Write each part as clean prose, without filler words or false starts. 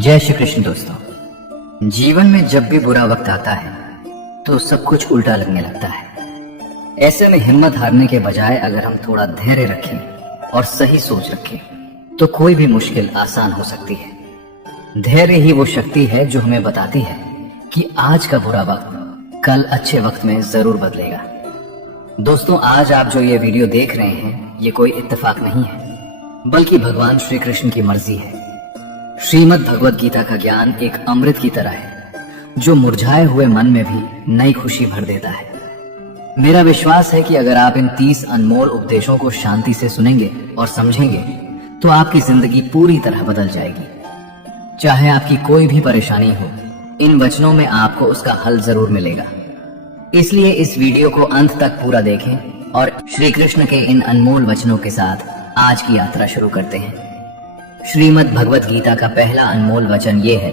जय श्री कृष्ण दोस्तों। जीवन में जब भी बुरा वक्त आता है तो सब कुछ उल्टा लगने लगता है। ऐसे में हिम्मत हारने के बजाय अगर हम थोड़ा धैर्य रखें और सही सोच रखें तो कोई भी मुश्किल आसान हो सकती है। धैर्य ही वो शक्ति है जो हमें बताती है कि आज का बुरा वक्त कल अच्छे वक्त में जरूर बदलेगा। दोस्तों, आज आप जो ये वीडियो देख रहे हैं ये कोई इत्तेफाक नहीं है, बल्कि भगवान श्री कृष्ण की मर्जी है। श्रीमद् भगवद गीता का ज्ञान एक अमृत की तरह है जो मुरझाए हुए मन में भी नई खुशी भर देता है। मेरा विश्वास है कि अगर आप इन 30 अनमोल उपदेशों को शांति से सुनेंगे और समझेंगे तो आपकी जिंदगी पूरी तरह बदल जाएगी। चाहे आपकी कोई भी परेशानी हो, इन वचनों में आपको उसका हल जरूर मिलेगा। इसलिए इस वीडियो को अंत तक पूरा देखें और श्री कृष्ण के इन अनमोल वचनों के साथ आज की यात्रा शुरू करते हैं। श्रीमद् भगवद गीता का पहला अनमोल वचन ये है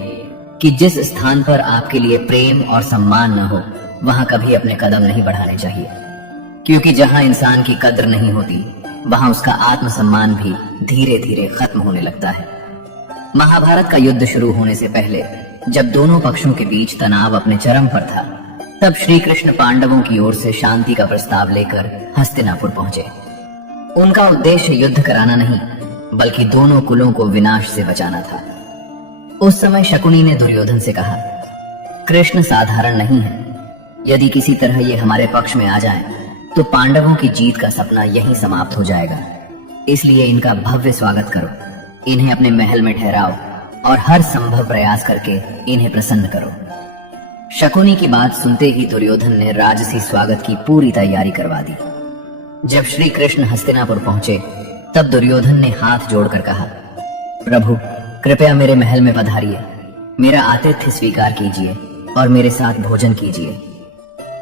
कि जिस स्थान पर आपके लिए प्रेम और सम्मान न हो वहां कभी अपने कदम नहीं बढ़ाने चाहिए, क्योंकि जहां इंसान की कद्र नहीं होती वहां उसका आत्मसम्मान भी धीरे धीरे खत्म होने लगता है। महाभारत का युद्ध शुरू होने से पहले जब दोनों पक्षों के बीच तनाव अपने चरम पर था, तब श्री कृष्ण पांडवों की ओर से शांति का प्रस्ताव लेकर हस्तिनापुर पहुंचे। उनका उद्देश्य युद्ध कराना नहीं बल्कि दोनों कुलों को विनाश से बचाना था। उस समय शकुनी ने दुर्योधन से कहा, कृष्ण साधारण नहीं है, यदि किसी तरह ये हमारे पक्ष में आ जाएं, तो पांडवों की जीत का सपना यहीं समाप्त हो जाएगा। इसलिए इनका भव्य स्वागत करो, इन्हें अपने महल में ठहराओ और हर संभव प्रयास करके इन्हें प्रसन्न करो। शकुनी की बात सुनते ही दुर्योधन ने राजसी स्वागत की पूरी तैयारी करवा दी। जब श्री कृष्ण हस्तिनापुर पहुंचे तब दुर्योधन ने हाथ जोड़कर कहा, प्रभु कृपया मेरे महल में पधारिए, मेरा आतिथ्य स्वीकार कीजिए और मेरे साथ भोजन कीजिए।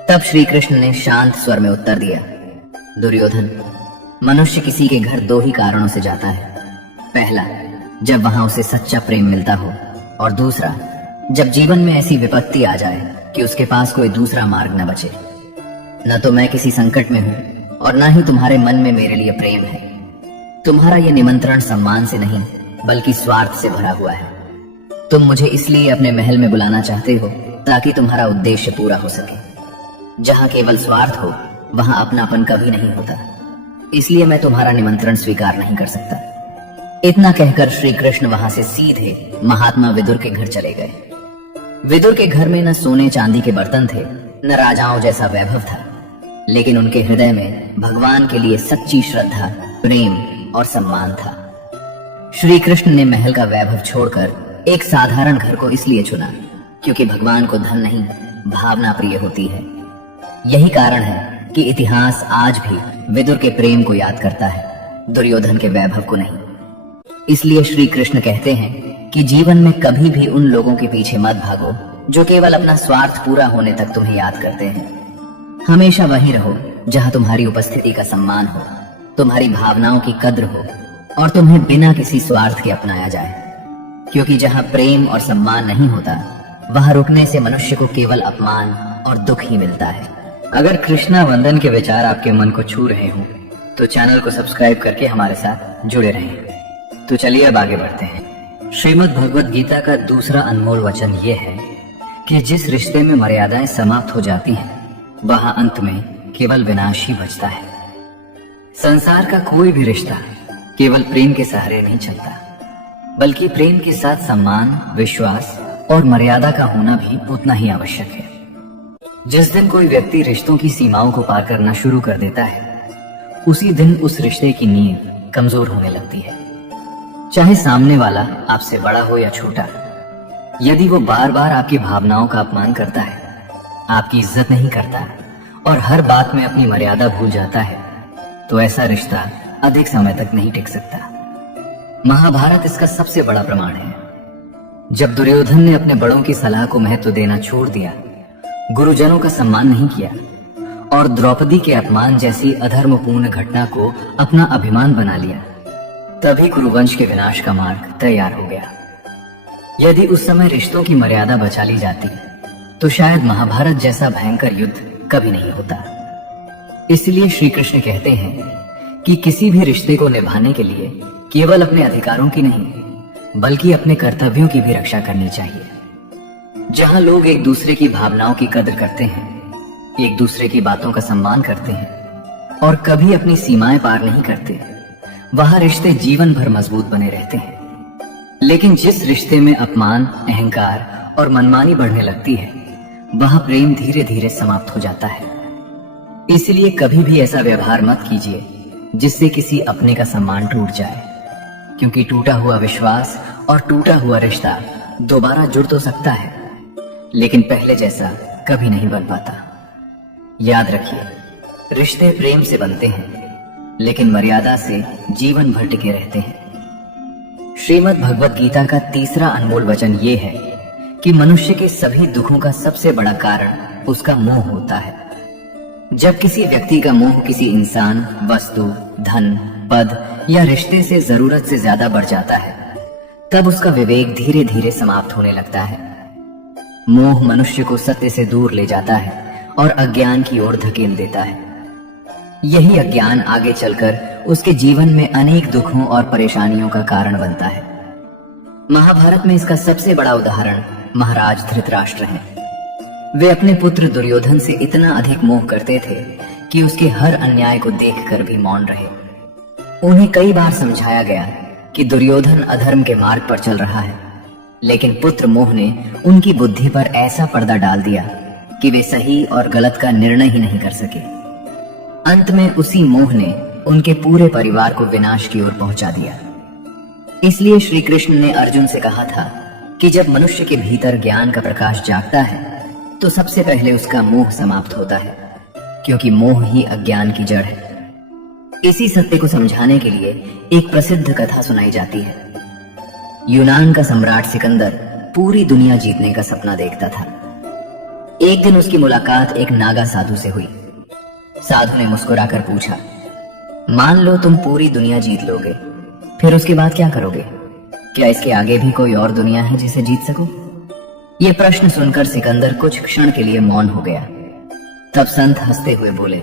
तब श्री कृष्ण ने शांत स्वर में उत्तर दिया, दुर्योधन, मनुष्य किसी के घर दो ही कारणों से जाता है। पहला, जब वहां उसे सच्चा प्रेम मिलता हो, और दूसरा, जब जीवन में ऐसी विपत्ति आ जाए कि उसके पास कोई दूसरा मार्ग न बचे। न तो मैं किसी संकट में हूं और न ही तुम्हारे मन में मेरे लिए प्रेम है। तुम्हारा यह निमंत्रण सम्मान से नहीं बल्कि स्वार्थ से भरा हुआ है। तुम मुझे इसलिए अपने महल में बुलाना चाहते हो ताकि तुम्हारा उद्देश्य पूरा हो सके। जहां केवल स्वार्थ हो वहां अपनापन कभी नहीं होता, इसलिए मैं तुम्हारा निमंत्रण स्वीकार नहीं कर सकता। इतना कहकर श्री कृष्ण वहां से सीधे महात्मा विदुर के घर चले गए। विदुर के घर में न सोने चांदी के बर्तन थे न राजाओं जैसा वैभव था, लेकिन उनके हृदय में भगवान के लिए सच्ची श्रद्धा, प्रेम और सम्मान था। श्री कृष्ण ने महल का वैभव छोड़कर एक साधारण घर को इसलिए चुना क्योंकि भगवान को धन नहीं भावना प्रिय होती है। यही कारण है कि इतिहास आज भी विदुर के प्रेम को याद करता है, दुर्योधन के वैभव को नहीं। इसलिए श्री कृष्ण कहते हैं कि जीवन में कभी भी उन लोगों के पीछे मत भागो जो केवल अपना स्वार्थ पूरा होने तक तुम्हें याद करते हैं। हमेशा वहीं रहो जहां तुम्हारी उपस्थिति का सम्मान हो, तुम्हारी भावनाओं की कद्र हो और तुम्हें बिना किसी स्वार्थ के अपनाया जाए, क्योंकि जहां प्रेम और सम्मान नहीं होता वहां रुकने से मनुष्य को केवल अपमान और दुख ही मिलता है। अगर कृष्णा वंदन के विचार आपके मन को छू रहे हो तो चैनल को सब्सक्राइब करके हमारे साथ जुड़े रहें। तो चलिए अब आगे बढ़ते हैं। श्रीमद् भगवद गीता का दूसरा अनमोल वचन ये है कि जिस रिश्ते में मर्यादाएं समाप्त हो जाती हैं वहां अंत में केवल विनाश ही बचता है। संसार का कोई भी रिश्ता केवल प्रेम के सहारे नहीं चलता, बल्कि प्रेम के साथ सम्मान, विश्वास और मर्यादा का होना भी उतना ही आवश्यक है। जिस दिन कोई व्यक्ति रिश्तों की सीमाओं को पार करना शुरू कर देता है उसी दिन उस रिश्ते की नींव कमजोर होने लगती है। चाहे सामने वाला आपसे बड़ा हो या छोटा, यदि वो बार बार आपकी भावनाओं का अपमान करता है, आपकी इज्जत नहीं करता और हर बात में अपनी मर्यादा भूल जाता है, तो ऐसा रिश्ता अधिक समय तक नहीं टिक सकता। महाभारत इसका सबसे बड़ा प्रमाण है। जब दुर्योधन ने अपने बड़ों की सलाह को महत्व देना छोड़ दिया, गुरुजनों का सम्मान नहीं किया और द्रौपदी के अपमान जैसी अधर्मपूर्ण घटना को अपना अभिमान बना लिया, तभी कुरुवंश के विनाश का मार्ग तैयार हो गया। यदि उस समय रिश्तों की मर्यादा बचा ली जाती तो शायद महाभारत जैसा भयंकर युद्ध कभी नहीं होता। इसलिए श्री कृष्ण कहते हैं कि किसी भी रिश्ते को निभाने के लिए केवल अपने अधिकारों की नहीं बल्कि अपने कर्तव्यों की भी रक्षा करनी चाहिए। जहां लोग एक दूसरे की भावनाओं की कदर करते हैं, एक दूसरे की बातों का सम्मान करते हैं और कभी अपनी सीमाएं पार नहीं करते, वहां रिश्ते जीवन भर मजबूत बने रहते हैं। लेकिन जिस रिश्ते में अपमान, अहंकार और मनमानी बढ़ने लगती है, वहां प्रेम धीरे धीरे समाप्त हो जाता है। इसलिए कभी भी ऐसा व्यवहार मत कीजिए जिससे किसी अपने का सम्मान टूट जाए, क्योंकि टूटा हुआ विश्वास और टूटा हुआ रिश्ता दोबारा जुड़ तो सकता है, लेकिन पहले जैसा कभी नहीं बन पाता। याद रखिए, रिश्ते प्रेम से बनते हैं, लेकिन मर्यादा से जीवन भर टिके रहते हैं। श्रीमद् भगवत गीता का तीसरा अनमोल वचन ये है कि मनुष्य के सभी दुखों का सबसे बड़ा कारण उसका मोह होता है। जब किसी व्यक्ति का मोह किसी इंसान, वस्तु, धन, पद या रिश्ते से जरूरत से ज्यादा बढ़ जाता है, तब उसका विवेक धीरे धीरे समाप्त होने लगता है। मोह मनुष्य को सत्य से दूर ले जाता है और अज्ञान की ओर धकेल देता है। यही अज्ञान आगे चलकर उसके जीवन में अनेक दुखों और परेशानियों का कारण बनता है। महाभारत में इसका सबसे बड़ा उदाहरण महाराज धृतराष्ट्र हैं। वे अपने पुत्र दुर्योधन से इतना अधिक मोह करते थे कि उसके हर अन्याय को देखकर भी मौन रहे। उन्हें कई बार समझाया गया कि दुर्योधन अधर्म के मार्ग पर चल रहा है, लेकिन पुत्र मोह ने उनकी बुद्धि पर ऐसा पर्दा डाल दिया कि वे सही और गलत का निर्णय ही नहीं कर सके। अंत में उसी मोह ने उनके पूरे परिवार को विनाश की ओर पहुंचा दिया। इसलिए श्री कृष्ण ने अर्जुन से कहा था कि जब मनुष्य के भीतर ज्ञान का प्रकाश जागता है, तो सबसे पहले उसका मोह समाप्त होता है, क्योंकि मोह ही अज्ञान की जड़ है। इसी सत्य को समझाने के लिए एक प्रसिद्ध कथा सुनाई जाती है। यूनान का सम्राट सिकंदर पूरी दुनिया जीतने का सपना देखता था। एक दिन उसकी मुलाकात एक नागा साधु से हुई। साधु ने मुस्कुराकर पूछा, मान लो तुम पूरी दुनिया जीत लोगे, फिर उसके बाद क्या करोगे? क्या इसके आगे भी कोई और दुनिया है जिसे जीत सको? यह प्रश्न सुनकर सिकंदर कुछ क्षण के लिए मौन हो गया। तब संत हंसते हुए बोले,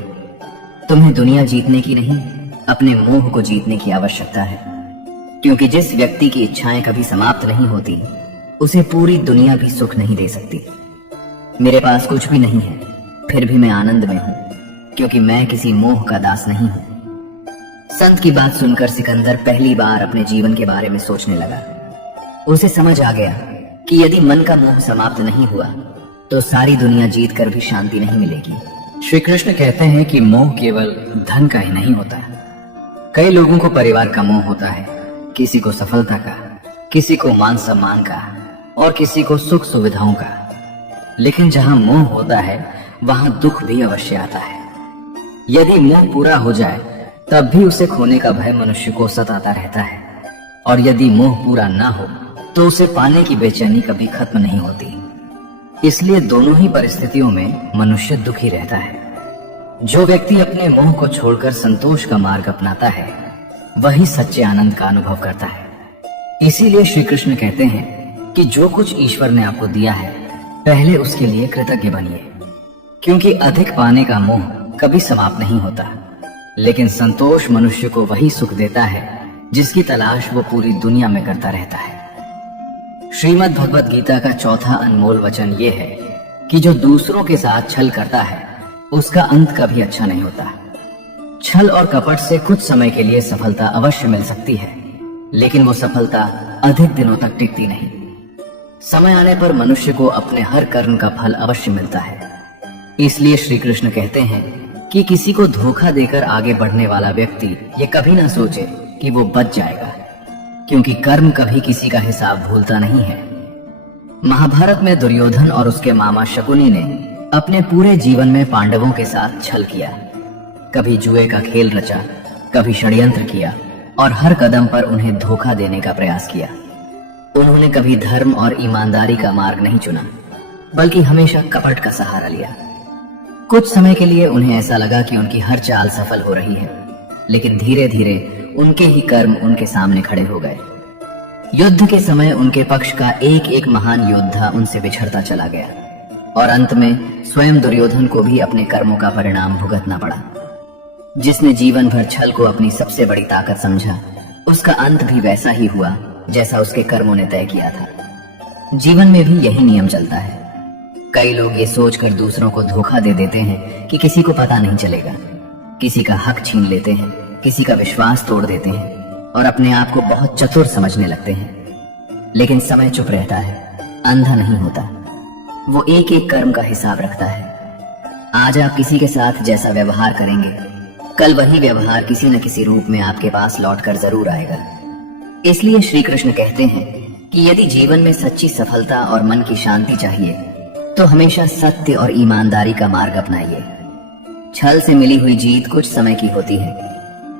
तुम्हें दुनिया जीतने की नहीं, अपने मोह को जीतने की आवश्यकता है, क्योंकि जिस व्यक्ति की इच्छाएं कभी समाप्त नहीं होती, उसे पूरी दुनिया भी सुख नहीं दे सकती। मेरे पास कुछ भी नहीं है, फिर भी मैं आनंद में हूं, क्योंकि मैं किसी मोह का दास नहीं हूं। संत की बात सुनकर सिकंदर पहली बार अपने जीवन के बारे में सोचने लगा। उसे समझ आ गया कि यदि मन का मोह समाप्त नहीं हुआ, तो सारी दुनिया जीत कर भी शांति नहीं मिलेगी। श्री कृष्ण कहते हैं कि मोह केवल धन का ही नहीं होता। कई लोगों को परिवार का मोह होता है, किसी को सफलता का, किसी को मान सम्मान का और किसी को सुख सुविधाओं का। लेकिन जहां मोह होता है, वहां दुख भी अवश्य आता है। यदि मोह पूरा हो जाए, तब भी उसे खोने का भय मनुष्य को सताता रहता है, और यदि मोह पूरा ना हो, तो उसे पाने की बेचैनी कभी खत्म नहीं होती। इसलिए दोनों ही परिस्थितियों में मनुष्य दुखी रहता है। जो व्यक्ति अपने मोह को छोड़कर संतोष का मार्ग अपनाता है, वही सच्चे आनंद का अनुभव करता है। इसीलिए श्री कृष्ण कहते हैं कि जो कुछ ईश्वर ने आपको दिया है, पहले उसके लिए कृतज्ञ बनिए, क्योंकि अधिक पाने का मोह कभी समाप्त नहीं होता। लेकिन संतोष मनुष्य को वही सुख देता है जिसकी तलाश वो पूरी दुनिया में करता रहता है। श्रीमद् भगवत गीता का चौथा अनमोल वचन ये है कि जो दूसरों के साथ छल करता है, उसका अंत कभी अच्छा नहीं होता। छल और कपट से कुछ समय के लिए सफलता अवश्य मिल सकती है, लेकिन वो सफलता अधिक दिनों तक टिकती नहीं। समय आने पर मनुष्य को अपने हर कर्म का फल अवश्य मिलता है। इसलिए श्री कृष्ण कहते हैं कि किसी को धोखा देकर आगे बढ़ने वाला व्यक्ति ये कभी ना सोचे कि वो बच जाएगा, क्योंकि कर्म कभी किसी का हिसाब भूलता नहीं है। महाभारत में दुर्योधन और उसके मामा शकुनी ने अपने पूरे जीवन में पांडवों के साथ छल किया। कभी जुए का खेल रचा, कभी षड्यंत्र किया और हर कदम पर उन्हें धोखा देने का प्रयास किया। उन्होंने कभी धर्म और ईमानदारी का मार्ग नहीं चुना, बल्कि हमेशा कपट का सहारा लिया। कुछ समय के लिए उन्हें ऐसा लगा कि उनकी हर चाल सफल हो रही है, लेकिन धीरे धीरे उनके ही कर्म उनके सामने खड़े हो गए। युद्ध के समय उनके पक्ष का एक एक महान योद्धा उनसे बिछड़ता चला गया, और अंत में स्वयं दुर्योधन को भी अपने कर्मों का परिणाम भुगतना पड़ा। जिसने जीवन भर छल को अपनी सबसे बड़ी ताकत समझा, उसका अंत भी वैसा ही हुआ जैसा उसके कर्मों ने तय किया था। जीवन में भी यही नियम चलता है। कई लोग ये सोचकर दूसरों को धोखा दे देते हैं कि किसी को पता नहीं चलेगा, किसी का हक छीन लेते हैं, किसी का विश्वास तोड़ देते हैं और अपने आप को बहुत चतुर समझने लगते हैं। लेकिन समय चुप रहता है, अंधा नहीं होता। वो एक एक कर्म का हिसाब रखता है। आज आप किसी के साथ जैसा व्यवहार करेंगे, कल वही व्यवहार किसी न किसी रूप में आपके पास लौटकर जरूर आएगा। इसलिए श्री कृष्ण कहते हैं कि यदि जीवन में सच्ची सफलता और मन की शांति चाहिए तो हमेशा सत्य और ईमानदारी का मार्ग अपनाइए। छल से मिली हुई जीत कुछ समय की होती है,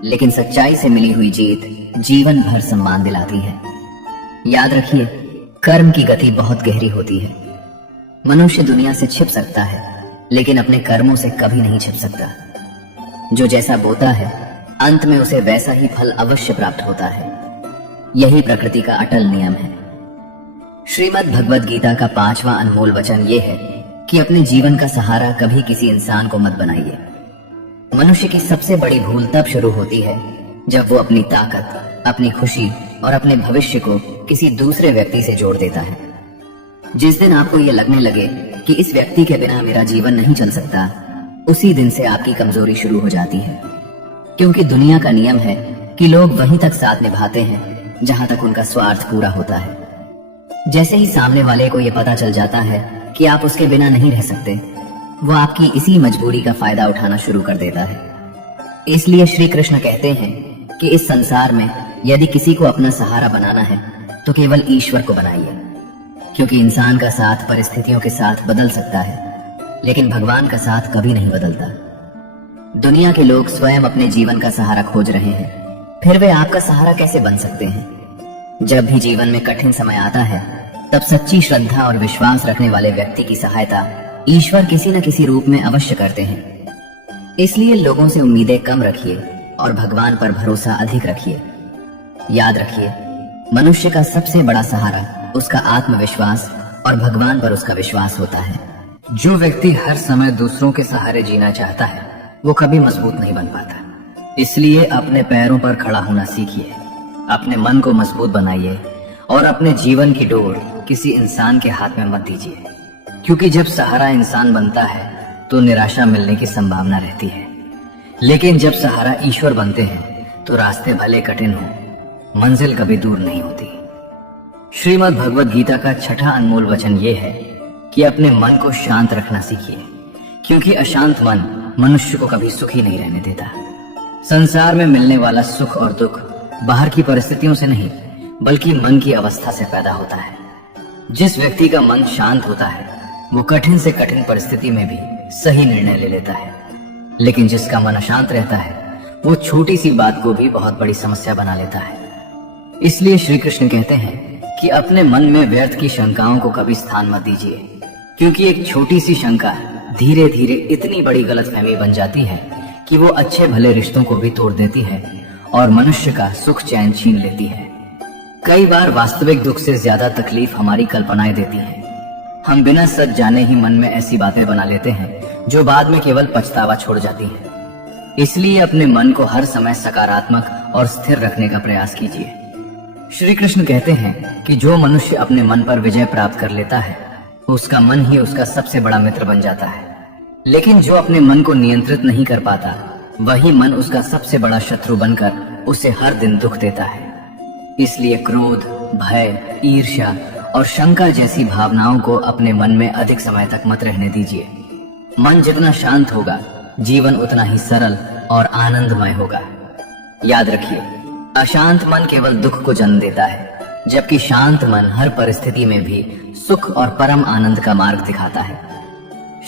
लेकिन सच्चाई से मिली हुई जीत जीवन भर सम्मान दिलाती है। याद रखिए, कर्म की गति बहुत गहरी होती है। मनुष्य दुनिया से छिप सकता है, लेकिन अपने कर्मों से कभी नहीं छिप सकता। जो जैसा बोता है, अंत में उसे वैसा ही फल अवश्य प्राप्त होता है। यही प्रकृति का अटल नियम है। श्रीमद् भगवद गीता का 5वां अनमोल वचन ये है कि अपने जीवन का सहारा कभी किसी इंसान को मत बनाइए। मनुष्य की सबसे बड़ी भूल तब शुरू होती है जब वो अपनी ताकत, अपनी खुशी और अपने भविष्य को किसी दूसरे व्यक्ति से जोड़ देता है। जिस दिन आपको ये लगने लगे कि इस व्यक्ति के बिना मेरा जीवन नहीं चल सकता, उसी दिन से आपकी कमजोरी शुरू हो जाती है। क्योंकि दुनिया का नियम है कि लोग वहीं तक साथ निभाते हैं जहां तक उनका स्वार्थ पूरा होता है। जैसे ही सामने वाले को यह पता चल जाता है कि आप उसके बिना नहीं रह सकते, वो आपकी इसी मजबूरी का फायदा उठाना शुरू कर देता है। इसलिए श्री कृष्ण कहते हैं कि इस संसार में यदि किसी को अपना सहारा बनाना है तो केवल ईश्वर को बनाइए। क्योंकि इंसान का साथ परिस्थितियों के साथ बदल सकता है, लेकिन भगवान का साथ कभी नहीं बदलता। दुनिया के लोग स्वयं अपने जीवन का सहारा खोज रहे हैं, फिर वे आपका सहारा कैसे बन सकते हैं? जब भी जीवन में कठिन समय आता है, तब सच्ची श्रद्धा और विश्वास रखने वाले व्यक्ति की सहायता ईश्वर किसी न किसी रूप में अवश्य करते हैं। इसलिए लोगों से उम्मीदें कम रखिए और भगवान पर भरोसा अधिक रखिए। याद रखिए, मनुष्य का सबसे बड़ा सहारा उसका आत्मविश्वास और भगवान पर उसका विश्वास होता है। जो व्यक्ति हर समय दूसरों के सहारे जीना चाहता है, वो कभी मजबूत नहीं बन पाता। इसलिए अपने पैरों पर खड़ा होना सीखिए, अपने मन को मजबूत बनाइए और अपने जीवन की डोर किसी इंसान के हाथ में मत दीजिए। क्योंकि जब सहारा इंसान बनता है तो निराशा मिलने की संभावना रहती है, लेकिन जब सहारा ईश्वर बनते हैं तो रास्ते भले कठिन हो, मंजिल कभी दूर नहीं होती। श्रीमद् भगवद गीता का 6ठा अनमोल वचन ये है कि अपने मन को शांत रखना सीखिए, क्योंकि अशांत मन मनुष्य को कभी सुखी नहीं रहने देता। संसार में मिलने वाला सुख और दुख बाहर की परिस्थितियों से नहीं, बल्कि मन की अवस्था से पैदा होता है। जिस व्यक्ति का मन शांत होता है, वो कठिन से कठिन परिस्थिति में भी सही निर्णय ले लेता है। लेकिन जिसका मन अशांत रहता है, वो छोटी सी बात को भी बहुत बड़ी समस्या बना लेता है। इसलिए श्री कृष्ण कहते हैं कि अपने मन में व्यर्थ की शंकाओं को कभी स्थान मत दीजिए, क्योंकि एक छोटी सी शंका धीरे धीरे इतनी बड़ी गलतफहमी बन जाती है कि वो अच्छे भले रिश्तों को भी तोड़ देती है और मनुष्य का सुख चैन छीन लेती है। कई बार वास्तविक दुख से ज्यादा तकलीफ हमारी कल्पनाएं देती है। हम बिना सच जाने ही मन में ऐसी बातें बना लेते हैं जो बाद में केवल पछतावा छोड़ जाती हैं। इसलिए अपने मन को हर समय सकारात्मक और स्थिर रखने का प्रयास कीजिए। श्री कृष्ण कहते हैं कि जो मनुष्य अपने मन पर विजय प्राप्त कर लेता है, उसका मन ही उसका सबसे बड़ा मित्र बन जाता है। लेकिन जो अपने मन को नियंत्रित नहीं कर पाता, वही मन उसका सबसे बड़ा शत्रु बनकर उसे हर दिन दुख देता है। इसलिए क्रोध, भय, ईर्ष्या और शंका जैसी भावनाओं को अपने मन में अधिक समय तक मत रहने दीजिए। मन जितना शांत होगा, जीवन उतना ही सरल और आनंदमय होगा। याद रखिए, अशांत मन केवल दुख को जन्म देता है, जबकि शांत मन हर परिस्थिति में भी सुख और परम आनंद का मार्ग दिखाता है।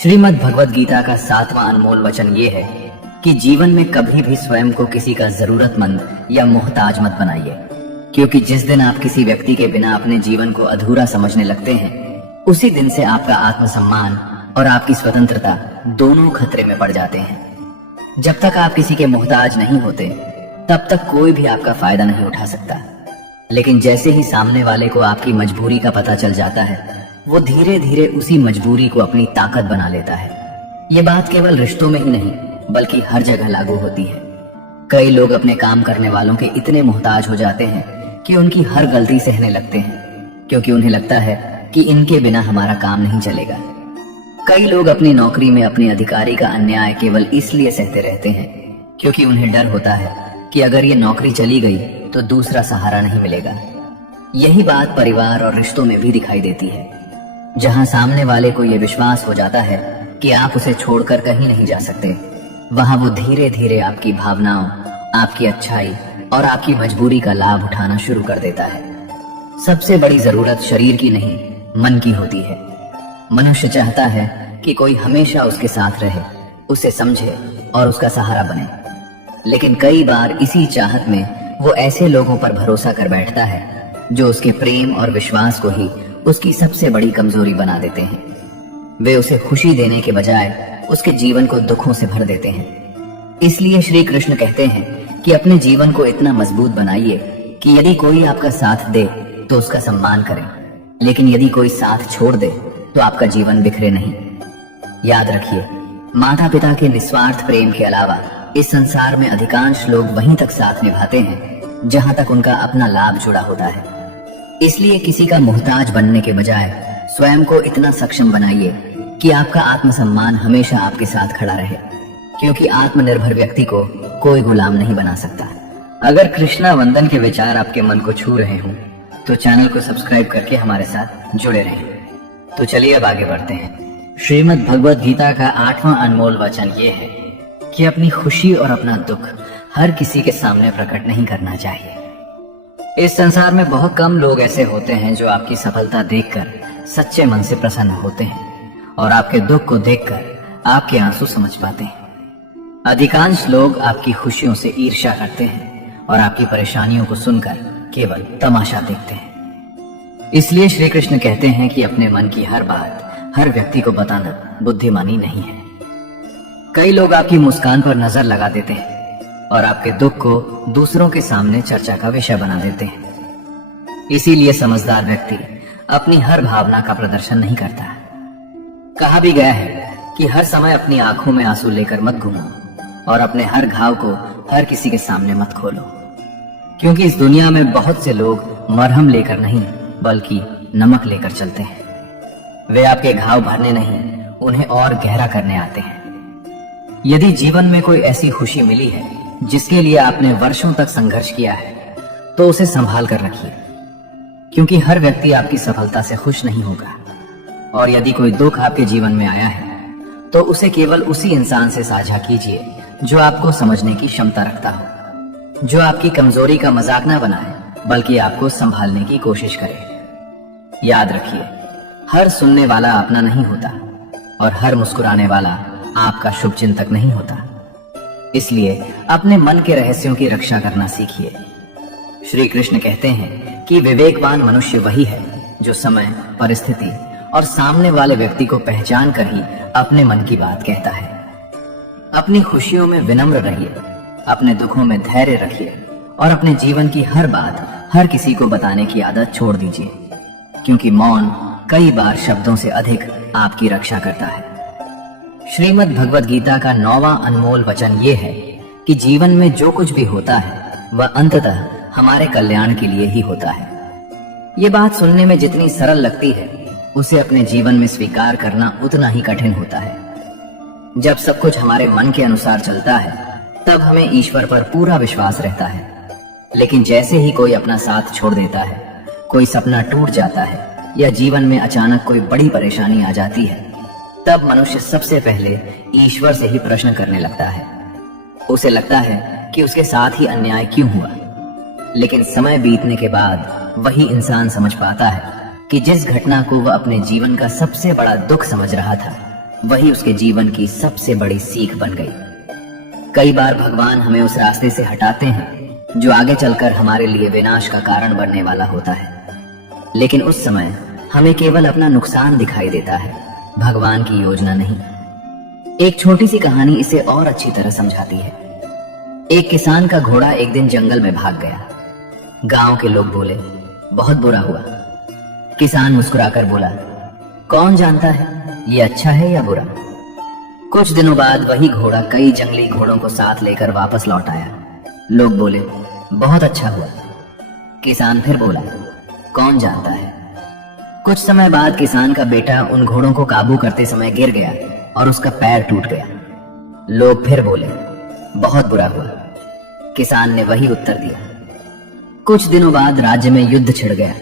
श्रीमद् भगवद गीता का 7वां अनमोल वचन ये है कि जीवन में कभी भी स्वयं को किसी का जरूरतमंद या मोहताज मत बनाइए, क्योंकि जिस दिन आप किसी व्यक्ति के बिना अपने जीवन को अधूरा समझने लगते हैं, उसी दिन से आपका आत्मसम्मान और आपकी स्वतंत्रता दोनों खतरे में पड़ जाते हैं। जब तक आप किसी के मोहताज नहीं होते, तब तक कोई भी आपका फायदा नहीं उठा सकता। लेकिन जैसे ही सामने वाले को आपकी मजबूरी का पता चल जाता है, वो धीरे धीरे उसी मजबूरी को अपनी ताकत बना लेता है। ये बात केवल रिश्तों में ही नहीं, बल्कि हर जगह लागू होती है। कई लोग अपने काम करने वालों के इतने मोहताज हो जाते हैं कि उनकी हर गलती सहने लगते हैं, क्योंकि उन्हें लगता है कि इनके बिना हमारा काम नहीं चलेगा। कई लोग अपनी नौकरी में अपने अधिकारी का अन्याय केवल इसलिए सहते रहते हैं क्योंकि उन्हें डर होता है कि अगर ये नौकरी चली गई तो दूसरा सहारा नहीं मिलेगा। यही बात परिवार और रिश्तों में भी दिखाई देती है, जहां सामने वाले को यह विश्वास हो जाता है कि आप उसे छोड़कर कहीं नहीं जा सकते, वहां वो धीरे धीरे आपकी भावनाओं, आपकी अच्छाई और आपकी मजबूरी का लाभ उठाना शुरू कर देता है। सबसे बड़ी जरूरत शरीर की नहीं, मन की होती है। मनुष्य चाहता है कि कोई हमेशा उसके साथ रहे, उसे समझे और उसका सहारा बने। लेकिन कई बार इसी चाहत में वो ऐसे लोगों पर भरोसा कर बैठता है जो उसके प्रेम और विश्वास को ही उसकी सबसे बड़ी कमजोरी बना देते हैं। वे उसे खुशी देने के बजाय उसके जीवन को दुखों से भर देते हैं। इसलिए श्री कृष्ण कहते हैं कि अपने जीवन को इतना मजबूत बनाइए कि यदि कोई आपका साथ दे तो उसका सम्मान करें, लेकिन यदि कोई साथ छोड़ दे तो आपका जीवन बिखरे नहीं। याद रखिए, माता पिता के निस्वार्थ प्रेम के अलावा इस संसार में अधिकांश लोग वहीं तक साथ निभाते हैं जहां तक उनका अपना लाभ जुड़ा होता है। इसलिए किसी का मोहताज बनने के बजाय स्वयं को इतना सक्षम बनाइए कि आपका आत्मसम्मान हमेशा आपके साथ खड़ा रहे, क्योंकि आत्मनिर्भर व्यक्ति को कोई गुलाम नहीं बना सकता। अगर कृष्णा वंदन के विचार आपके मन को छू रहे हों तो चैनल को सब्सक्राइब करके हमारे साथ जुड़े रहें। तो चलिए अब आगे बढ़ते हैं। श्रीमद् भगवद गीता का 8वां अनमोल वचन ये है कि अपनी खुशी और अपना दुख हर किसी के सामने प्रकट नहीं करना चाहिए। इस संसार में बहुत कम लोग ऐसे होते हैं जो आपकी सफलता देखकर सच्चे मन से प्रसन्न होते हैं और आपके दुख को देखकर आपके आंसू समझ पाते हैं। अधिकांश लोग आपकी खुशियों से ईर्ष्या करते हैं और आपकी परेशानियों को सुनकर केवल तमाशा देखते हैं। इसलिए श्री कृष्ण कहते हैं कि अपने मन की हर बात हर व्यक्ति को बताना बुद्धिमानी नहीं है। कई लोग आपकी मुस्कान पर नजर लगा देते हैं और आपके दुख को दूसरों के सामने चर्चा का विषय बना देते हैं। इसीलिए समझदार व्यक्ति अपनी हर भावना का प्रदर्शन नहीं करता। कहा भी गया है कि हर समय अपनी आंखों में आंसू लेकर मत घूमो और अपने हर घाव को हर किसी के सामने मत खोलो, क्योंकि इस दुनिया में बहुत से लोग मरहम लेकर नहीं बल्कि नमक लेकर चलते हैं। वे आपके घाव भरने नहीं, उन्हें और गहरा करने आते हैं। यदि जीवन में कोई ऐसी खुशी मिली है जिसके लिए आपने वर्षों तक संघर्ष किया है तो उसे संभाल कर रखिए, क्योंकि हर व्यक्ति आपकी सफलता से खुश नहीं होगा। और यदि कोई दुख आपके जीवन में आया है तो उसे केवल उसी इंसान से साझा कीजिए जो आपको समझने की क्षमता रखता हो, जो आपकी कमजोरी का मजाक ना बनाए बल्कि आपको संभालने की कोशिश करे। याद रखिए, हर सुनने वाला अपना नहीं होता और हर मुस्कुराने वाला आपका शुभ चिंतक नहीं होता। इसलिए अपने मन के रहस्यों की रक्षा करना सीखिए। श्री कृष्ण कहते हैं कि विवेकवान मनुष्य वही है जो समय, परिस्थिति और सामने वाले व्यक्ति को पहचान कर ही अपने मन की बात कहता है। अपनी खुशियों में विनम्र रहिए, अपने दुखों में धैर्य रखिए और अपने जीवन की हर बात हर किसी को बताने की आदत छोड़ दीजिए, क्योंकि मौन कई बार शब्दों से अधिक आपकी रक्षा करता है। श्रीमद् भगवद गीता का 9वां अनमोल वचन ये है कि जीवन में जो कुछ भी होता है वह अंततः हमारे कल्याण के लिए ही होता है। ये बात सुनने में जितनी सरल लगती है, उसे अपने जीवन में स्वीकार करना उतना ही कठिन होता है। जब सब कुछ हमारे मन के अनुसार चलता है तब हमें ईश्वर पर पूरा विश्वास रहता है, लेकिन जैसे ही कोई अपना साथ छोड़ देता है, कोई सपना टूट जाता है या जीवन में अचानक कोई बड़ी परेशानी आ जाती है, तब मनुष्य सबसे पहले ईश्वर से ही प्रश्न करने लगता है। उसे लगता है कि उसके साथ ही अन्याय क्यों हुआ, लेकिन समय बीतने के बाद वही इंसान समझ पाता है कि जिस घटना को वह अपने जीवन का सबसे बड़ा दुख समझ रहा था, वही उसके जीवन की सबसे बड़ी सीख बन गई। कई बार भगवान हमें उस रास्ते से हटाते हैं जो आगे चलकर हमारे लिए विनाश का कारण बनने वाला होता है, लेकिन उस समय हमें केवल अपना नुकसान दिखाई देता है, भगवान की योजना नहीं। एक छोटी सी कहानी इसे और अच्छी तरह समझाती है। एक किसान का घोड़ा एक दिन जंगल में भाग गया। गांव के लोग बोले, बहुत बुरा हुआ। किसान मुस्कुराकर बोला, कौन जानता है ये अच्छा है या बुरा। कुछ दिनों बाद वही घोड़ा कई जंगली घोड़ों को साथ लेकर वापस लौट आया। लोग बोले, बहुत अच्छा हुआ। किसान फिर बोला, कौन जानता है। कुछ समय बाद किसान का बेटा उन घोड़ों को काबू करते समय गिर गया और उसका पैर टूट गया। लोग फिर बोले, बहुत बुरा हुआ। किसान ने वही उत्तर दिया। कुछ दिनों बाद राज्य में युद्ध छिड़ गया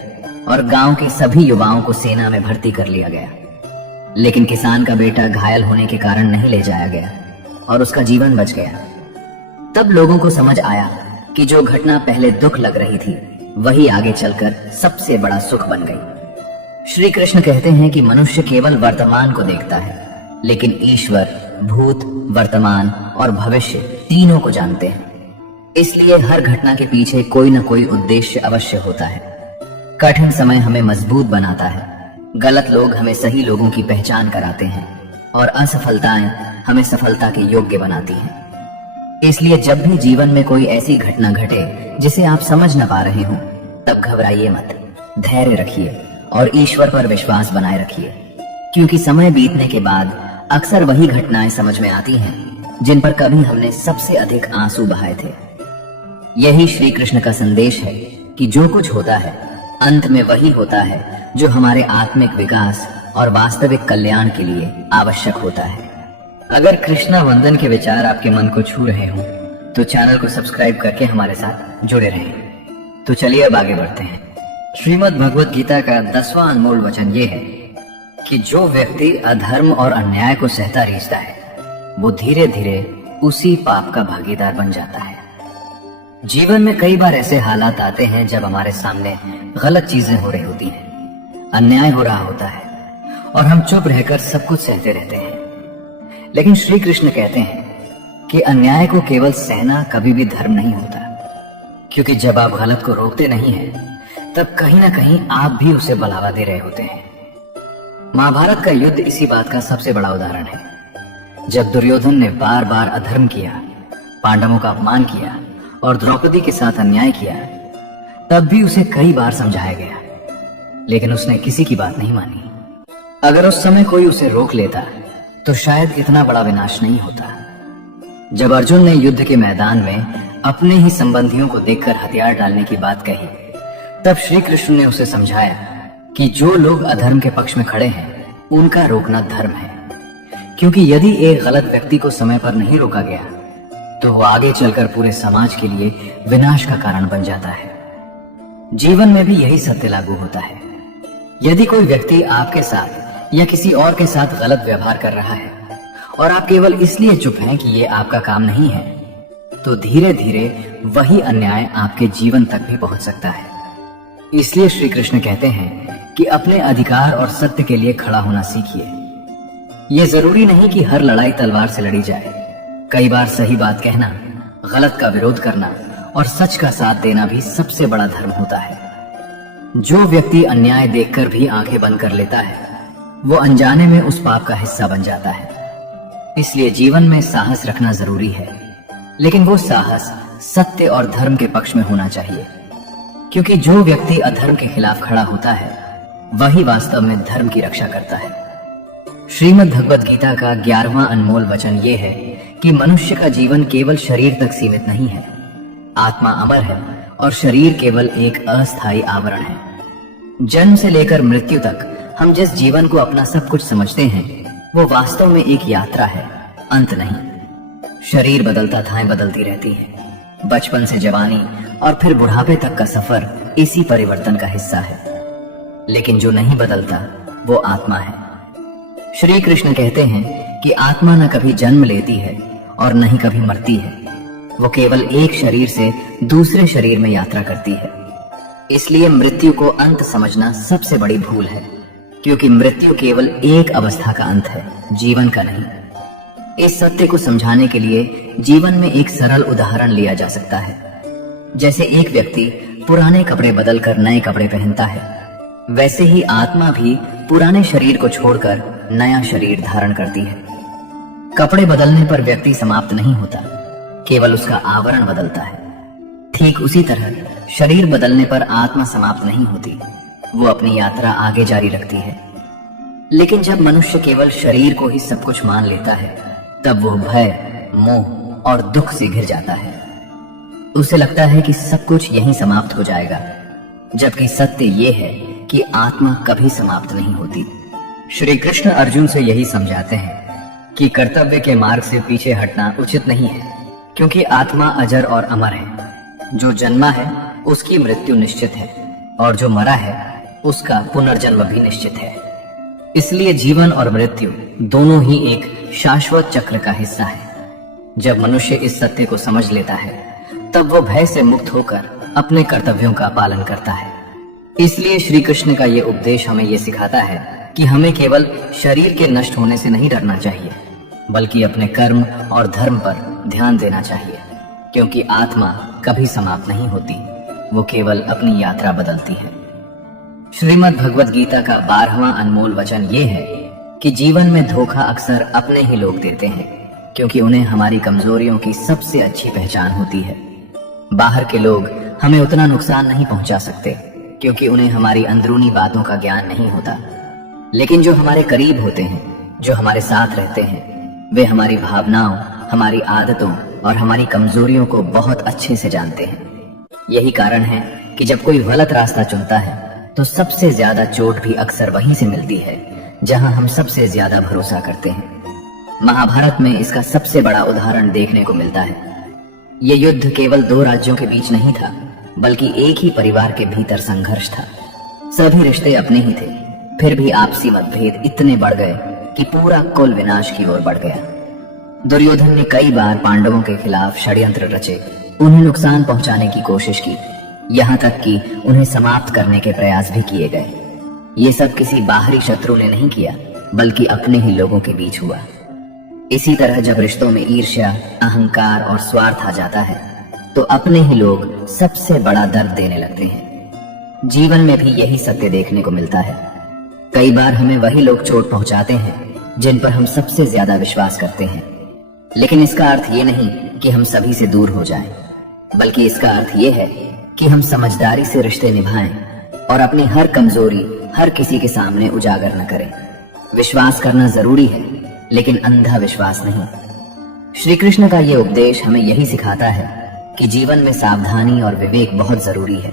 और गांव के सभी युवाओं को सेना में भर्ती कर लिया गया। लेकिन किसान का बेटा घायल होने के कारण नहीं ले जाया गया और उसका जीवन बच गया। तब लोगों को समझ आया कि जो घटना पहले दुख लग रही थी वही आगे चलकर सबसे बड़ा सुख बन गई। श्री कृष्ण कहते हैं कि मनुष्य केवल वर्तमान को देखता है, लेकिन ईश्वर भूत, वर्तमान और भविष्य तीनों को जानते हैं। इसलिए हर घटना के पीछे कोई न कोई उद्देश्य अवश्य होता है। कठिन समय हमें मजबूत बनाता है, गलत लोग हमें सही लोगों की पहचान कराते हैं और असफलताएं हमें सफलता के योग्य बनाती हैं। इसलिए जब भी जीवन में कोई ऐसी घटना घटे जिसे आप समझ न पा रहे हो, तब घबराइए मत, धैर्य रखिए और ईश्वर पर विश्वास बनाए रखिए, क्योंकि समय बीतने के बाद अक्सर वही घटनाएं समझ में आती हैं जिन पर कभी हमने सबसे अधिक आंसू बहाए थे। यही श्री कृष्ण का संदेश है कि जो कुछ होता है अंत में वही होता है जो हमारे आत्मिक विकास और वास्तविक कल्याण के लिए आवश्यक होता है। अगर कृष्णा वंदन के विचार आपके मन को छू रहे हो तो चैनल को सब्सक्राइब करके हमारे साथ जुड़े रहें। तो चलिए अब आगे बढ़ते हैं। श्रीमद् भगवत गीता का 10वां अनमोल वचन ये है कि जो व्यक्ति अधर्म और अन्याय को सहता रीझता है वो धीरे धीरे उसी पाप का भागीदार बन जाता है। जीवन में कई बार ऐसे हालात आते हैं जब हमारे सामने गलत चीजें हो रही होती हैं, अन्याय हो रहा होता है और हम चुप रहकर सब कुछ सहते रहते हैं। लेकिन श्री कृष्ण कहते हैं कि अन्याय को केवल सहना कभी भी धर्म नहीं होता, क्योंकि जब आप गलत को रोकते नहीं हैं तब कहीं ना कहीं आप भी उसे बढ़ावा दे रहे होते हैं। महाभारत का युद्ध इसी बात का सबसे बड़ा उदाहरण है। जब दुर्योधन ने बार बार अधर्म किया, पांडवों का अपमान किया और द्रौपदी के साथ अन्याय किया, तब भी उसे कई बार समझाया गया, लेकिन उसने किसी की बात नहीं मानी। अगर उस समय कोई उसे रोक लेता तो शायद इतना बड़ा विनाश नहीं होता। जब अर्जुन ने युद्ध के मैदान में अपने ही संबंधियों को देखकर हथियार डालने की बात कही, तब श्री कृष्ण ने उसे समझाया कि जो लोग अधर्म के पक्ष में खड़े हैं उनका रोकना धर्म है, क्योंकि यदि एक गलत व्यक्ति को समय पर नहीं रोका गया तो वो आगे चलकर पूरे समाज के लिए विनाश का कारण बन जाता है। जीवन में भी यही सत्य लागू होता है। यदि कोई व्यक्ति आपके साथ या किसी और के साथ गलत व्यवहार कर रहा है और आप केवल इसलिए चुप हैं कि ये आपका काम नहीं है, तो धीरे धीरे वही अन्याय आपके जीवन तक भी पहुंच सकता है। इसलिए श्री कृष्ण कहते हैं कि अपने अधिकार और सत्य के लिए खड़ा होना सीखिए। ये जरूरी नहीं कि हर लड़ाई तलवार से लड़ी जाए। कई बार सही बात कहना, गलत का विरोध करना और सच का साथ देना भी सबसे बड़ा धर्म होता है। जो व्यक्ति अन्याय देखकर भी आंखें बंद कर लेता है वो अनजाने में उस पाप का हिस्सा बन जाता है। इसलिए जीवन में साहस रखना जरूरी है, लेकिन वो साहस सत्य और धर्म के पक्ष में होना चाहिए, क्योंकि जो व्यक्ति अधर्म के खिलाफ खड़ा होता है वही वास्तव में धर्म की रक्षा करता है। श्रीमद् भगवत गीता का 11वां अनमोल वचन ये है कि मनुष्य का जीवन केवल शरीर तक सीमित नहीं है। आत्मा अमर है और शरीर केवल एक अस्थायी आवरण है। जन्म से लेकर मृत्यु तक हम जिस जीवन को अपना सब कुछ समझते हैं वो वास्तव में एक यात्रा है, अंत नहीं। शरीर बदलता थाएं बदलती रहती हैं। बचपन से जवानी और फिर बुढ़ापे तक का सफर इसी परिवर्तन का हिस्सा है। लेकिन जो नहीं बदलता वो आत्मा है। श्री कृष्ण कहते हैं कि आत्मा न कभी जन्म लेती है और न ही कभी मरती है। वो केवल एक शरीर से दूसरे शरीर में यात्रा करती है। इसलिए मृत्यु को अंत समझना सबसे बड़ी भूल है, क्योंकि मृत्यु केवल एक अवस्था का अंत है, जीवन का नहीं। इस सत्य को समझाने के लिए जीवन में एक सरल उदाहरण लिया जा सकता है। जैसे एक व्यक्ति पुराने कपड़े बदलकर नए कपड़े पहनता है, वैसे ही आत्मा भी पुराने शरीर को छोड़कर नया शरीर धारण करती है। कपड़े बदलने पर व्यक्ति समाप्त नहीं होता, केवल उसका आवरण बदलता है। ठीक उसी तरह शरीर बदलने पर आत्मा समाप्त नहीं होती, वो अपनी यात्रा आगे जारी रखती है। लेकिन जब मनुष्य केवल शरीर को ही सब कुछ मान लेता है, तब वो भय, मोह और दुख से घिर जाता है। उसे लगता है कि सब कुछ यहीं समाप्त हो जाएगा जबकि सत्य ये है कि आत्मा कभी समाप्त नहीं होती। श्री कृष्ण अर्जुन से यही समझाते हैं कि कर्तव्य के मार्ग से पीछे हटना उचित नहीं है, क्योंकि आत्मा अजर और अमर है। जो जन्मा है उसकी मृत्यु निश्चित है, और जो मरा है उसका पुनर्जन्म भी निश्चित है। इसलिए जीवन और मृत्यु दोनों ही एक शाश्वत चक्र का हिस्सा है। जब मनुष्य इस सत्य को समझ लेता है, तब वो भय से मुक्त होकर अपने कर्तव्यों का पालन करता है। इसलिए श्री कृष्ण का ये उपदेश हमें ये सिखाता है कि हमें केवल शरीर के नष्ट होने से नहीं डरना चाहिए, बल्कि अपने कर्म और धर्म पर ध्यान देना चाहिए, क्योंकि आत्मा कभी समाप्त नहीं होती, वो केवल अपनी यात्रा बदलती है। श्रीमद् भगवद गीता का 12वां अनमोल वचन ये है कि जीवन में धोखा अक्सर अपने ही लोग देते हैं, क्योंकि उन्हें हमारी कमजोरियों की सबसे अच्छी पहचान होती है। बाहर के लोग हमें उतना नुकसान नहीं पहुंचा सकते, क्योंकि उन्हें हमारी अंदरूनी बातों का ज्ञान नहीं होता। लेकिन जो हमारे करीब होते हैं, जो हमारे साथ रहते हैं, वे हमारी भावनाओं, हमारी आदतों और हमारी कमजोरियों को बहुत अच्छे से जानते हैं। यही कारण है कि जब कोई गलत रास्ता चुनता है तो सबसे ज्यादा चोट भी अक्सर वहीं से मिलती है जहां हम सबसे ज्यादा भरोसा करते हैं। महाभारत में इसका सबसे बड़ा उदाहरण देखने को मिलता है। ये युद्ध केवल 2 राज्यों के बीच नहीं था, बल्कि एक ही परिवार के भीतर संघर्ष था। सभी रिश्ते अपने ही थे, फिर भी आपसी मतभेद इतने बढ़ गए कि पूरा कुल विनाश की ओर बढ़ गया। दुर्योधन ने कई बार पांडवों के खिलाफ षड्यंत्र रचे, उन्हें नुकसान पहुंचाने की कोशिश की, यहाँ तक कि उन्हें समाप्त करने के प्रयास भी किए गए। ये सब किसी बाहरी शत्रु ने नहीं किया, बल्कि अपने ही लोगों के बीच हुआ। इसी तरह जब रिश्तों में ईर्ष्या, अहंकार और स्वार्थ आ जाता है, तो अपने ही लोग सबसे बड़ा दर्द देने लगते हैं। जीवन में भी यही सत्य देखने को मिलता है। कई बार हमें वही लोग चोट पहुंचाते हैं जिन पर हम सबसे ज्यादा विश्वास करते हैं। लेकिन इसका अर्थ ये नहीं कि हम सभी से दूर हो जाएं, बल्कि इसका अर्थ ये है कि हम समझदारी से रिश्ते निभाएं और अपनी हर कमजोरी हर किसी के सामने उजागर न करें। विश्वास करना जरूरी है, लेकिन अंधा विश्वास नहीं। श्री कृष्ण का ये उपदेश हमें यही सिखाता है कि जीवन में सावधानी और विवेक बहुत जरूरी है,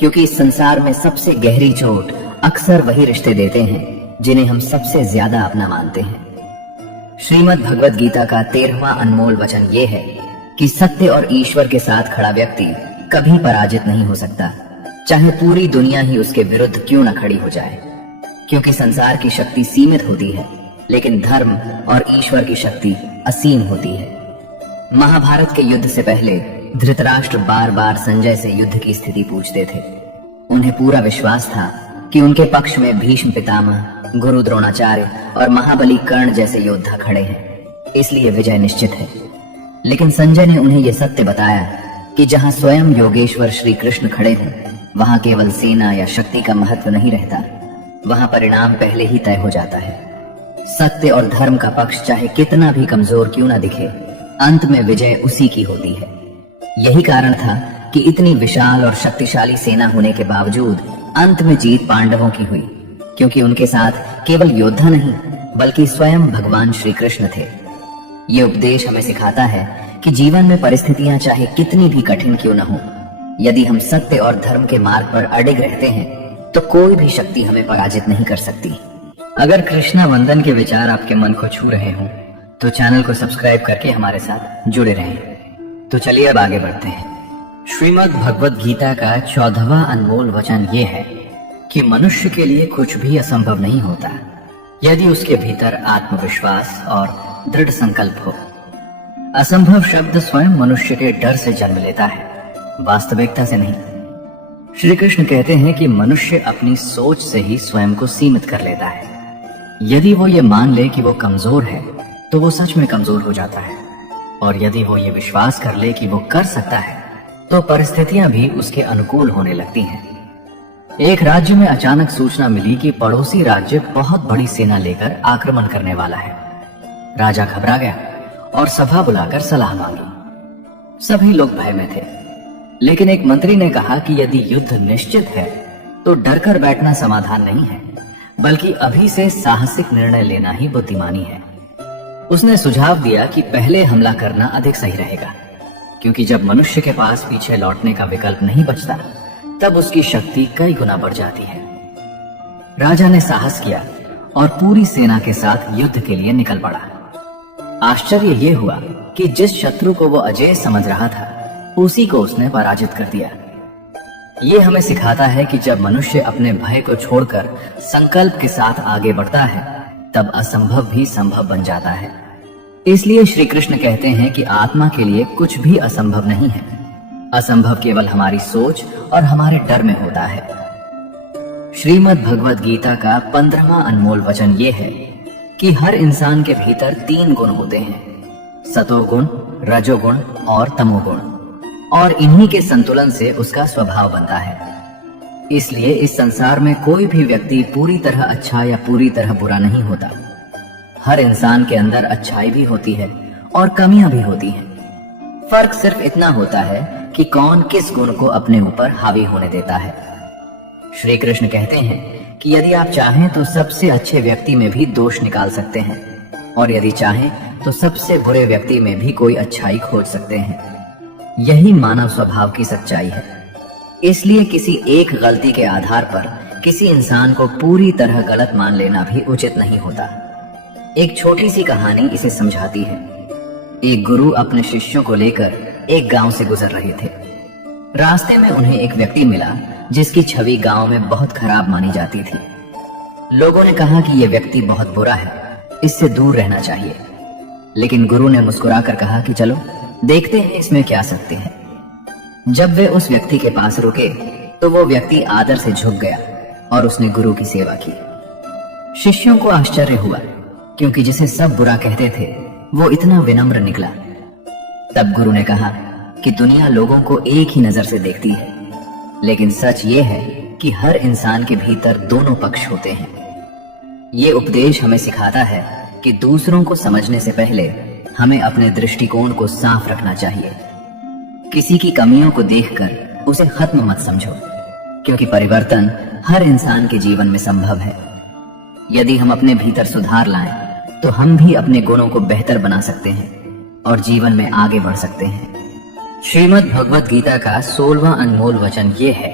क्योंकि इस संसार में सबसे गहरी चोट अक्सर वही रिश्ते देते हैं जिन्हें हम सबसे ज्यादा अपना मानते हैं। श्रीमद् भगवद गीता का 13वां अनमोल वचन ये है कि सत्य और ईश्वर के साथ खड़ा व्यक्ति कभी पराजित नहीं हो सकता, चाहे पूरी दुनिया ही उसके विरुद्ध क्यों न खड़ी हो जाए। क्योंकि संसार की शक्ति सीमित होती है, लेकिन धर्म और ईश्वर की शक्ति असीम होती है। महाभारत के युद्ध से पहले धृतराष्ट्र बार बार संजय से युद्ध की स्थिति पूछते थे। उन्हें पूरा विश्वास था कि उनके पक्ष में भीष्म पितामह, गुरु द्रोणाचार्य और महाबली कर्ण जैसे योद्धा खड़े हैं, इसलिए विजय निश्चित है। लेकिन संजय ने उन्हें यह सत्य बताया कि जहां स्वयं योगेश्वर श्री कृष्ण खड़े हों, वहां केवल सेना या शक्ति का महत्व नहीं रहता, वहां परिणाम पहले ही तय हो जाता है। सत्य और धर्म का पक्ष चाहे कितना भी कमजोर क्यों ना दिखे, अंत में विजय उसी की होती है। यही कारण था कि इतनी विशाल और शक्तिशाली सेना होने के बावजूद अंत में जीत पांडवों की हुई, क्योंकि उनके साथ केवल योद्धा नहीं बल्कि स्वयं भगवान श्री कृष्ण थे। ये उपदेश हमें सिखाता है कि जीवन में परिस्थितियां चाहे कितनी भी कठिन क्यों न हो, यदि हम सत्य और धर्म के मार्ग पर अडिग रहते हैं तो कोई भी शक्ति हमें पराजित नहीं कर सकती। अगर कृष्णा वंदन के विचार आपके मन को छू रहे हों तो चैनल को सब्सक्राइब करके हमारे साथ जुड़े रहें। तो चलिए अब आगे बढ़ते हैं। श्रीमद् भगवद गीता का 14वां अनमोल वचन ये है कि मनुष्य के लिए कुछ भी असंभव नहीं होता, यदि उसके भीतर आत्मविश्वास और दृढ़ संकल्प हो। असंभव शब्द स्वयं मनुष्य के डर से जन्म लेता है, वास्तविकता से नहीं। श्री कृष्ण कहते हैं कि मनुष्य अपनी सोच से ही स्वयं को सीमित कर लेता है। यदि वो ये मान ले कि वो कमजोर है तो वो सच में कमजोर हो जाता है, और यदि वो ये विश्वास कर ले कि वो कर सकता है तो परिस्थितियां भी उसके अनुकूल होने लगती हैं। एक राज्य में अचानक सूचना मिली कि पड़ोसी राज्य बहुत बड़ी सेना लेकर आक्रमण करने वाला है। राजा घबरा गया और सभा बुलाकर सलाह मांगी। सभी लोग भय में थे, लेकिन एक मंत्री ने कहा कि यदि युद्ध निश्चित है तो डरकर बैठना समाधान नहीं है, बल्कि अभी से साहसिक निर्णय लेना ही बुद्धिमानी है। उसने सुझाव दिया कि पहले हमला करना अधिक सही रहेगा, क्योंकि जब मनुष्य के पास पीछे लौटने का विकल्प नहीं बचता तब उसकी शक्ति कई गुना बढ़ जाती है। राजा ने साहस किया और पूरी सेना के साथ युद्ध के लिए निकल पड़ा। आश्चर्य यह हुआ कि जिस शत्रु को वो अजय समझ रहा था, उसी को उसने पराजित कर दिया। ये हमें सिखाता है कि जब मनुष्य अपने भय को छोड़कर संकल्प के साथ आगे बढ़ता है, तब असंभव भी संभव बन जाता है। इसलिए श्री कृष्ण कहते हैं कि आत्मा के लिए कुछ भी असंभव नहीं है। असंभव केवल हमारी सोच और हमारे डर में होता है। श्रीमद् भगवद गीता का 15वां अनमोल वचन ये है कि हर इंसान के भीतर 3 गुण होते हैं, सतोगुण, रजोगुण और तमोगुण, और इन्हीं के संतुलन से उसका स्वभाव बनता है। इसलिए इस संसार में कोई भी व्यक्ति पूरी तरह अच्छा या पूरी तरह बुरा नहीं होता। हर इंसान के अंदर अच्छाई भी होती है और कमियां भी होती हैं। फर्क सिर्फ इतना होता है कि कौन किस गुण को अपने ऊपर हावी होने देता है। श्री कृष्ण कहते हैं कि यदि आप चाहें तो सबसे अच्छे व्यक्ति में भी दोष निकाल सकते हैं, और यदि चाहें तो सबसे बुरे व्यक्ति में भी कोई अच्छाई खोज सकते हैं। यही मानव स्वभाव की सच्चाई है। इसलिए किसी एक गलती के आधार पर किसी इंसान को पूरी तरह गलत मान लेना भी उचित नहीं होता। एक छोटी सी कहानी इसे समझाती है। एक गुरु अपने शिष्यों को लेकर एक गांव से गुजर रहे थे। रास्ते में उन्हें एक व्यक्ति मिला जिसकी छवि गांव में बहुत खराब मानी जाती थी। लोगों ने कहा कि यह व्यक्ति बहुत बुरा है, इससे दूर रहना चाहिए। लेकिन गुरु ने मुस्कुराकर कहा कि चलो देखते हैं इसमें क्या सकते हैं। जब वे उस व्यक्ति के पास रुके तो वो व्यक्ति आदर से झुक गया और उसने गुरु की सेवा की। शिष्यों को आश्चर्य हुआ, क्योंकि जिसे सब बुरा कहते थे वो इतना विनम्र निकला। तब गुरु ने कहा कि दुनिया लोगों को एक ही नजर से देखती है, लेकिन सच ये है कि हर इंसान के भीतर दोनों पक्ष होते हैं। ये उपदेश हमें सिखाता है कि दूसरों को समझने से पहले हमें अपने दृष्टिकोण को साफ रखना चाहिए। किसी की कमियों को देखकर उसे खत्म मत समझो, क्योंकि परिवर्तन हर इंसान के जीवन में संभव है। यदि हम अपने भीतर सुधार लाएं, तो हम भी अपने गुणों को बेहतर बना सकते हैं और जीवन में आगे बढ़ सकते हैं। श्रीमद् भगवद गीता का 16वां अनमोल वचन ये है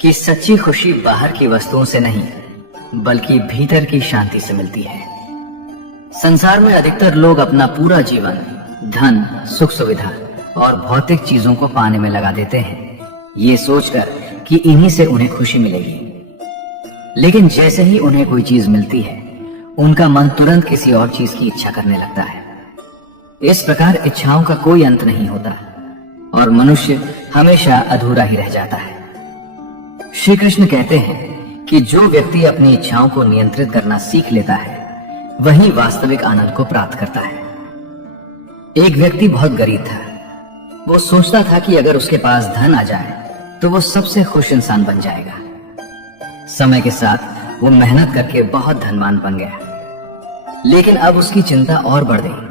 कि सच्ची खुशी बाहर की वस्तुओं से नहीं, बल्कि भीतर की शांति से मिलती है। संसार में अधिकतर लोग अपना पूरा जीवन धन, सुख सुविधा और भौतिक चीजों को पाने में लगा देते हैं, ये सोचकर कि इन्हीं से उन्हें खुशी मिलेगी। लेकिन जैसे ही उन्हें कोई चीज मिलती है, उनका मन तुरंत किसी और चीज की इच्छा करने लगता है। इस प्रकार इच्छाओं का कोई अंत नहीं होता और मनुष्य हमेशा अधूरा ही रह जाता है। श्री कृष्ण कहते हैं कि जो व्यक्ति अपनी इच्छाओं को नियंत्रित करना सीख लेता है, वही वास्तविक आनंद को प्राप्त करता है। एक व्यक्ति बहुत गरीब था। वो सोचता था कि अगर उसके पास धन आ जाए तो वो सबसे खुश इंसान बन जाएगा। समय के साथ वो मेहनत करके बहुत धनवान बन गया, लेकिन अब उसकी चिंता और बढ़ गई।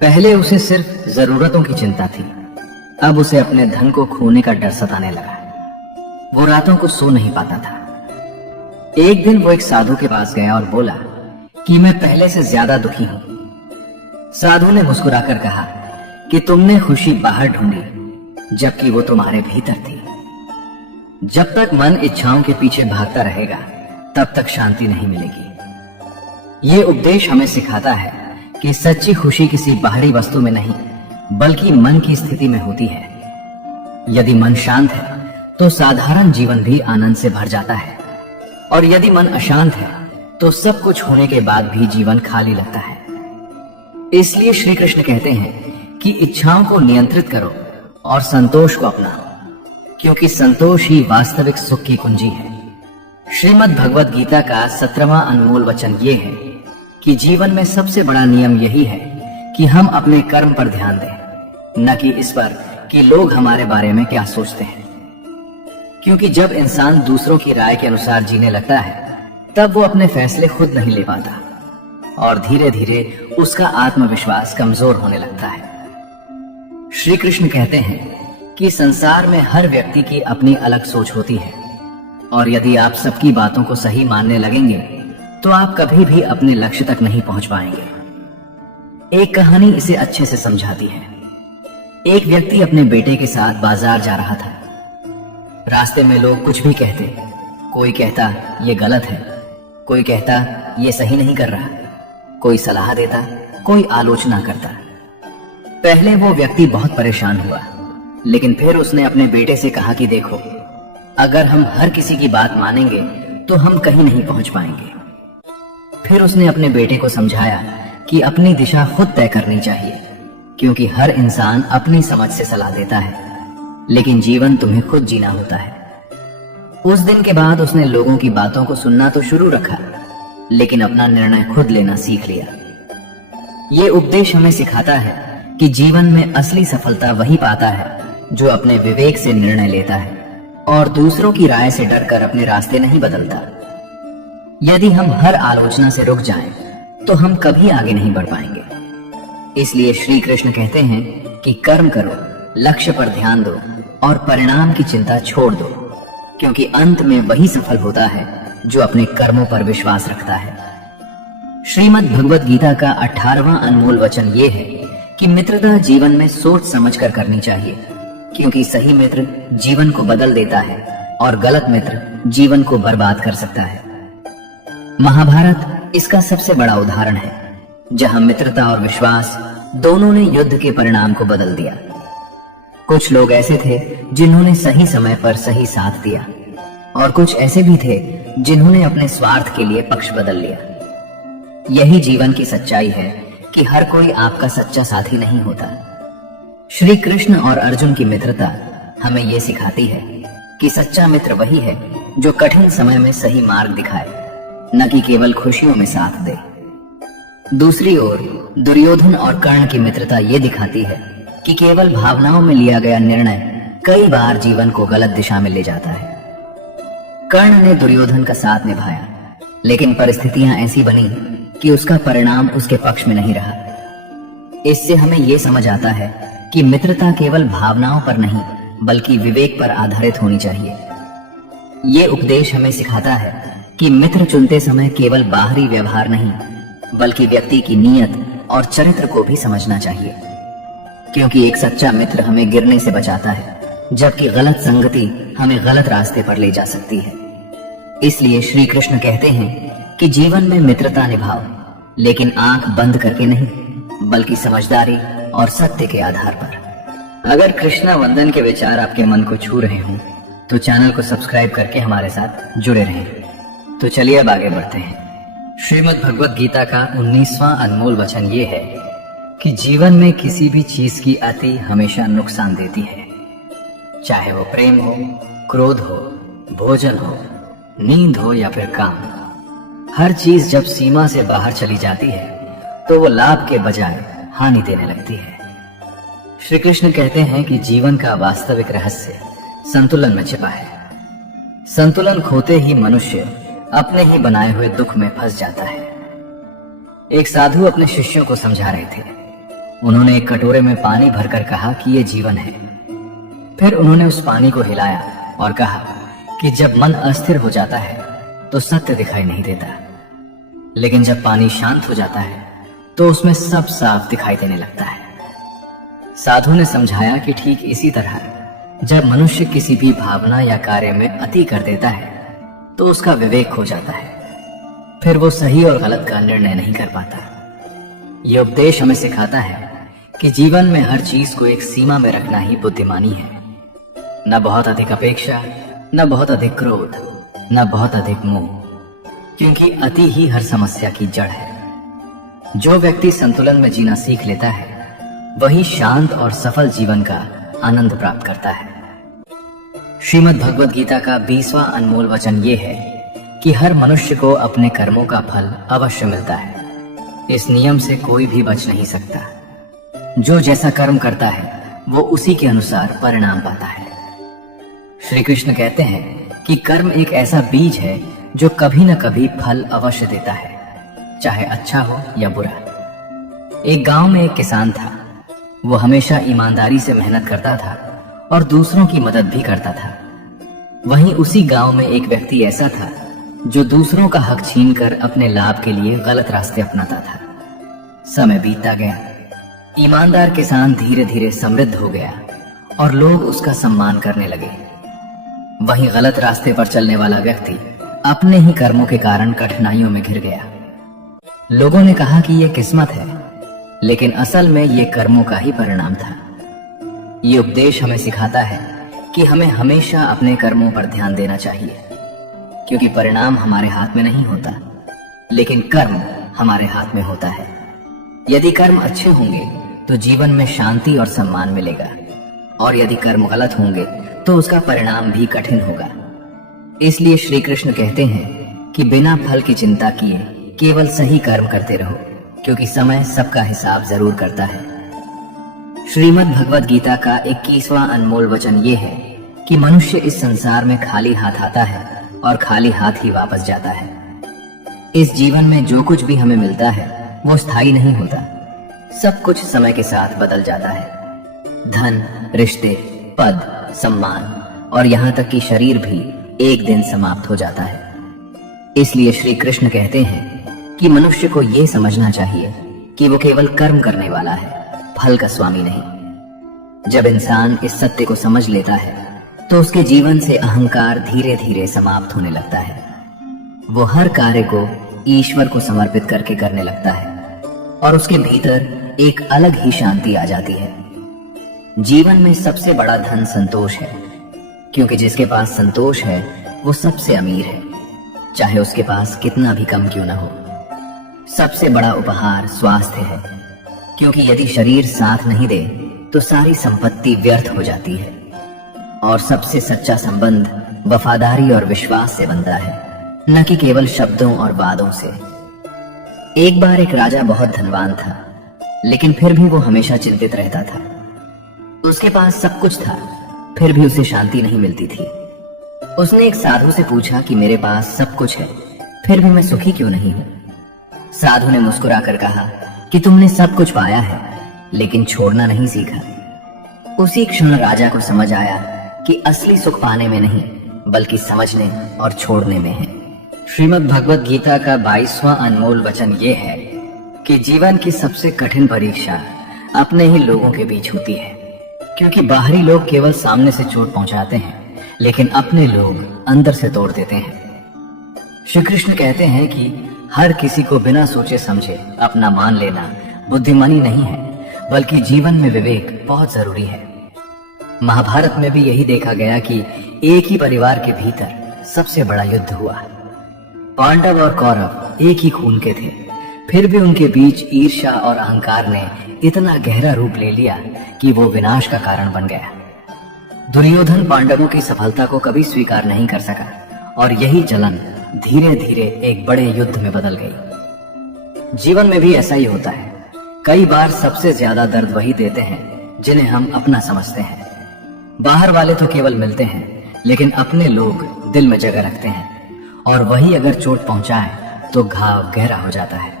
पहले उसे सिर्फ जरूरतों की चिंता थी, अब उसे अपने धन को खोने का डर सताने लगा। वो रातों को सो नहीं पाता था। एक दिन वो एक साधु के पास गया और बोला कि मैं पहले से ज्यादा दुखी हूं। साधु ने मुस्कुराकर कहा कि तुमने खुशी बाहर ढूंढी, जबकि वो तुम्हारे भीतर थी। जब तक मन इच्छाओं के पीछे भागता रहेगा, तब तक शांति नहीं मिलेगी। ये उपदेश हमें सिखाता है कि सच्ची खुशी किसी बाहरी वस्तु में नहीं, बल्कि मन की स्थिति में होती है। यदि मन शांत है तो साधारण जीवन भी आनंद से भर जाता है, और यदि मन अशांत है तो सब कुछ होने के बाद भी जीवन खाली लगता है। इसलिए श्री कृष्ण कहते हैं कि इच्छाओं को नियंत्रित करो और संतोष को अपनाओ, क्योंकि संतोष ही वास्तविक सुख की कुंजी है। श्रीमद् भगवद गीता का 17वां अनमोल वचन ये है कि जीवन में सबसे बड़ा नियम यही है कि हम अपने कर्म पर ध्यान दें, न कि इस पर कि लोग हमारे बारे में क्या सोचते हैं। क्योंकि जब इंसान दूसरों की राय के अनुसार जीने लगता है, तब वो अपने फैसले खुद नहीं ले पाता और धीरे धीरे उसका आत्मविश्वास कमजोर होने लगता है। श्री कृष्ण कहते हैं कि संसार में हर व्यक्ति की अपनी अलग सोच होती है, और यदि आप सबकी बातों को सही मानने लगेंगे तो आप कभी भी अपने लक्ष्य तक नहीं पहुंच पाएंगे। एक कहानी इसे अच्छे से समझाती है। एक व्यक्ति अपने बेटे के साथ बाजार जा रहा था। रास्ते में लोग कुछ भी कहते, कोई कहता ये गलत है, कोई कहता ये सही नहीं कर रहा, कोई सलाह देता, कोई आलोचना करता। पहले वो व्यक्ति बहुत परेशान हुआ, लेकिन फिर उसने अपने बेटे से कहा कि देखो, अगर हम हर किसी की बात मानेंगे तो हम कहीं नहीं पहुंच पाएंगे। फिर उसने अपने बेटे को समझाया कि अपनी दिशा खुद तय करनी चाहिए, क्योंकि हर इंसान अपनी समझ से सलाह देता है, लेकिन जीवन तुम्हें खुद जीना होता है। उस दिन के बाद उसने लोगों की बातों को सुनना तो शुरू रखा, लेकिन अपना निर्णय खुद लेना सीख लिया। ये उपदेश हमें सिखाता है कि जीवन में असली सफलता वही पाता है जो अपने विवेक से निर्णय लेता है और दूसरों की राय से डरकर अपने रास्ते नहीं बदलता। यदि हम हर आलोचना से रुक जाएं, तो हम कभी आगे नहीं बढ़ पाएंगे। इसलिए श्री कृष्ण कहते हैं कि कर्म करो, लक्ष्य पर ध्यान दो और परिणाम की चिंता छोड़ दो, क्योंकि अंत में वही सफल होता है जो अपने कर्मों पर विश्वास रखता है। श्रीमद् भगवद गीता का 18वां अनमोल वचन ये है कि मित्रता जीवन में सोच समझकर करनी चाहिए, क्योंकि सही मित्र जीवन को बदल देता है और गलत मित्र जीवन को बर्बाद कर सकता है। महाभारत इसका सबसे बड़ा उदाहरण है, जहां मित्रता और विश्वास दोनों ने युद्ध के परिणाम को बदल दिया। कुछ लोग ऐसे थे जिन्होंने सही समय पर सही साथ दिया, और कुछ ऐसे भी थे जिन्होंने अपने स्वार्थ के लिए पक्ष बदल लिया। यही जीवन की सच्चाई है कि हर कोई आपका सच्चा साथी नहीं होता। श्री कृष्ण और अर्जुन की मित्रता हमें यह सिखाती है कि सच्चा मित्र वही है जो कठिन समय में सही मार्ग दिखाए, न कि केवल खुशियों में साथ दे। दूसरी ओर दुर्योधन और कर्ण की मित्रता ये दिखाती है कि केवल भावनाओं में लिया गया निर्णय कई बार जीवन को गलत दिशा में ले जाता है। कर्ण ने दुर्योधन का साथ निभाया, लेकिन परिस्थितियां ऐसी बनी कि उसका परिणाम उसके पक्ष में नहीं रहा। इससे हमें यह समझ आता है कि मित्रता केवल भावनाओं पर नहीं बल्कि विवेक पर आधारित होनी चाहिए। ये उपदेश हमें सिखाता है कि मित्र चुनते समय केवल बाहरी व्यवहार नहीं बल्कि व्यक्ति की नीयत और चरित्र को भी समझना चाहिए, क्योंकि एक सच्चा मित्र हमें गिरने से बचाता है, जबकि गलत संगति हमें गलत रास्ते पर ले जा सकती है। इसलिए श्री कृष्ण कहते हैं कि जीवन में मित्रता निभाओ, लेकिन आंख बंद करके नहीं बल्कि समझदारी और सत्य के आधार पर। अगर कृष्णा वंदन के विचार आपके मन को छू रहे हों तो चैनल को सब्सक्राइब करके हमारे साथ जुड़े रहें। तो चलिए अब आगे बढ़ते हैं। श्रीमद् भगवद गीता का 19वां अनमोल वचन ये है कि जीवन में किसी भी चीज की अति हमेशा नुकसान देती है, चाहे वो प्रेम हो, क्रोध हो, भोजन हो, नींद हो या फिर काम। हर चीज जब सीमा से बाहर चली जाती है तो वो लाभ के बजाय हानि देने लगती है। श्री कृष्ण कहते हैं कि जीवन का वास्तविक रहस्य संतुलन में छिपा है। संतुलन खोते ही मनुष्य अपने ही बनाए हुए दुख में फंस जाता है। एक साधु अपने शिष्यों को समझा रहे थे। उन्होंने एक कटोरे में पानी भरकर कहा कि ये जीवन है। फिर उन्होंने उस पानी को हिलाया और कहा कि जब मन अस्थिर हो जाता है तो सत्य दिखाई नहीं देता, लेकिन जब पानी शांत हो जाता है तो उसमें सब साफ दिखाई देने लगता है। साधु ने समझाया कि ठीक इसी तरह जब मनुष्य किसी भी भावना या कार्य में अति कर देता है तो उसका विवेक खो जाता है, फिर वो सही और गलत का निर्णय नहीं कर पाता। यह उपदेश हमें सिखाता है कि जीवन में हर चीज को एक सीमा में रखना ही बुद्धिमानी है। न बहुत अधिक अपेक्षा, न बहुत अधिक क्रोध, न बहुत अधिक मोह, क्योंकि अति ही हर समस्या की जड़ है। जो व्यक्ति संतुलन में जीना सीख लेता है वही शांत और सफल जीवन का आनंद प्राप्त करता है। श्रीमद् भगवद गीता का 20वां अनमोल वचन ये है कि हर मनुष्य को अपने कर्मों का फल अवश्य मिलता है। इस नियम से कोई भी बच नहीं सकता। जो जैसा कर्म करता है वो उसी के अनुसार परिणाम पाता है। श्री कृष्ण कहते हैं कि कर्म एक ऐसा बीज है जो कभी न कभी फल अवश्य देता है, चाहे अच्छा हो या बुरा। एक गांव में एक किसान था। वो हमेशा ईमानदारी से मेहनत करता था और दूसरों की मदद भी करता था। वहीं उसी गांव में एक व्यक्ति ऐसा था जो दूसरों का हक छीनकर अपने लाभ के लिए गलत रास्ते अपनाता था। समय बीतता गया। ईमानदार किसान धीरे धीरे समृद्ध हो गया और लोग उसका सम्मान करने लगे। वहीं गलत रास्ते पर चलने वाला व्यक्ति अपने ही कर्मों के कारण कठिनाइयों में घिर गया। लोगों ने कहा कि यह किस्मत है, लेकिन असल में यह कर्मों का ही परिणाम था। ये उपदेश हमें सिखाता है कि हमें हमेशा अपने कर्मों पर ध्यान देना चाहिए, क्योंकि परिणाम हमारे हाथ में नहीं होता, लेकिन कर्म हमारे हाथ में होता है। यदि कर्म अच्छे होंगे तो जीवन में शांति और सम्मान मिलेगा, और यदि कर्म गलत होंगे तो उसका परिणाम भी कठिन होगा। इसलिए श्री कृष्ण कहते हैं कि बिना फल की चिंता किए केवल सही कर्म करते रहो, क्योंकि समय सबका हिसाब जरूर करता है। श्रीमद् भगवद गीता का 21वां अनमोल वचन ये है कि मनुष्य इस संसार में खाली हाथ आता है और खाली हाथ ही वापस जाता है। इस जीवन में जो कुछ भी हमें मिलता है वो स्थायी नहीं होता, सब कुछ समय के साथ बदल जाता है। धन, रिश्ते, पद, सम्मान और यहाँ तक कि शरीर भी एक दिन समाप्त हो जाता है। इसलिए श्री कृष्ण कहते हैं कि मनुष्य को यह समझना चाहिए कि वो केवल कर्म करने वाला है, फल का स्वामी नहीं। जब इंसान इस सत्य को समझ लेता है तो उसके जीवन से अहंकार धीरे धीरे समाप्त होने लगता है। वो हर कार्य को ईश्वर को समर्पित करके करने लगता है और उसके भीतर एक अलग ही शांति आ जाती है। जीवन में सबसे बड़ा धन संतोष है, क्योंकि जिसके पास संतोष है वो सबसे अमीर है, चाहे उसके पास कितना भी कम क्यों ना हो। सबसे बड़ा उपहार स्वास्थ्य है, क्योंकि यदि शरीर साथ नहीं दे तो सारी संपत्ति व्यर्थ हो जाती है। और सबसे सच्चा संबंध वफादारी और विश्वास से बनता है, न कि केवल शब्दों और वादों से। एक बार एक राजा बहुत धनवान था, लेकिन फिर भी वो हमेशा चिंतित रहता था। उसके पास सब कुछ था, फिर भी उसे शांति नहीं मिलती थी। उसने एक साधु से पूछा कि मेरे पास सब कुछ है, फिर भी मैं सुखी क्यों नहीं हूं? साधु ने मुस्कुराकर कहा कि तुमने सब कुछ पाया है, लेकिन छोड़ना नहीं सीखा। उसी क्षण राजा को समझ आया कि असली सुख पाने में नहीं, बल्कि समझने और छोड़ने में है। श्रीमद् भगवद गीता का 22वां अनमोल वचन ये है कि जीवन की सबसे कठिन परीक्षा अपने ही लोगों के बीच होती है, क्योंकि बाहरी लोग केवल सामने से चोट पहुंचाते हैं, लेकिन अपने लोग अंदर से तोड़ देते हैं। श्री कृष्ण कहते हैं कि हर किसी को बिना सोचे समझे अपना मान लेना बुद्धिमानी नहीं है, बल्कि जीवन में विवेक बहुत जरूरी है। महाभारत में भी यही देखा गया कि एक ही परिवार के भीतर सबसे बड़ा युद्ध हुआ। पांडव और कौरव एक ही खून के थे, फिर भी उनके बीच ईर्ष्या और अहंकार ने इतना गहरा रूप ले लिया कि वो विनाश का कारण बन गया। दुर्योधन पांडवों की सफलता को कभी स्वीकार नहीं कर सका, और यही जलन धीरे धीरे एक बड़े युद्ध में बदल गई। जीवन में भी ऐसा ही होता है। कई बार सबसे ज्यादा दर्द वही देते हैं जिन्हें हम अपना समझते हैं। बाहर वाले तो केवल मिलते हैं, लेकिन अपने लोग दिल में जगह रखते हैं, और वही अगर चोट पहुंचाए तो घाव गहरा हो जाता है।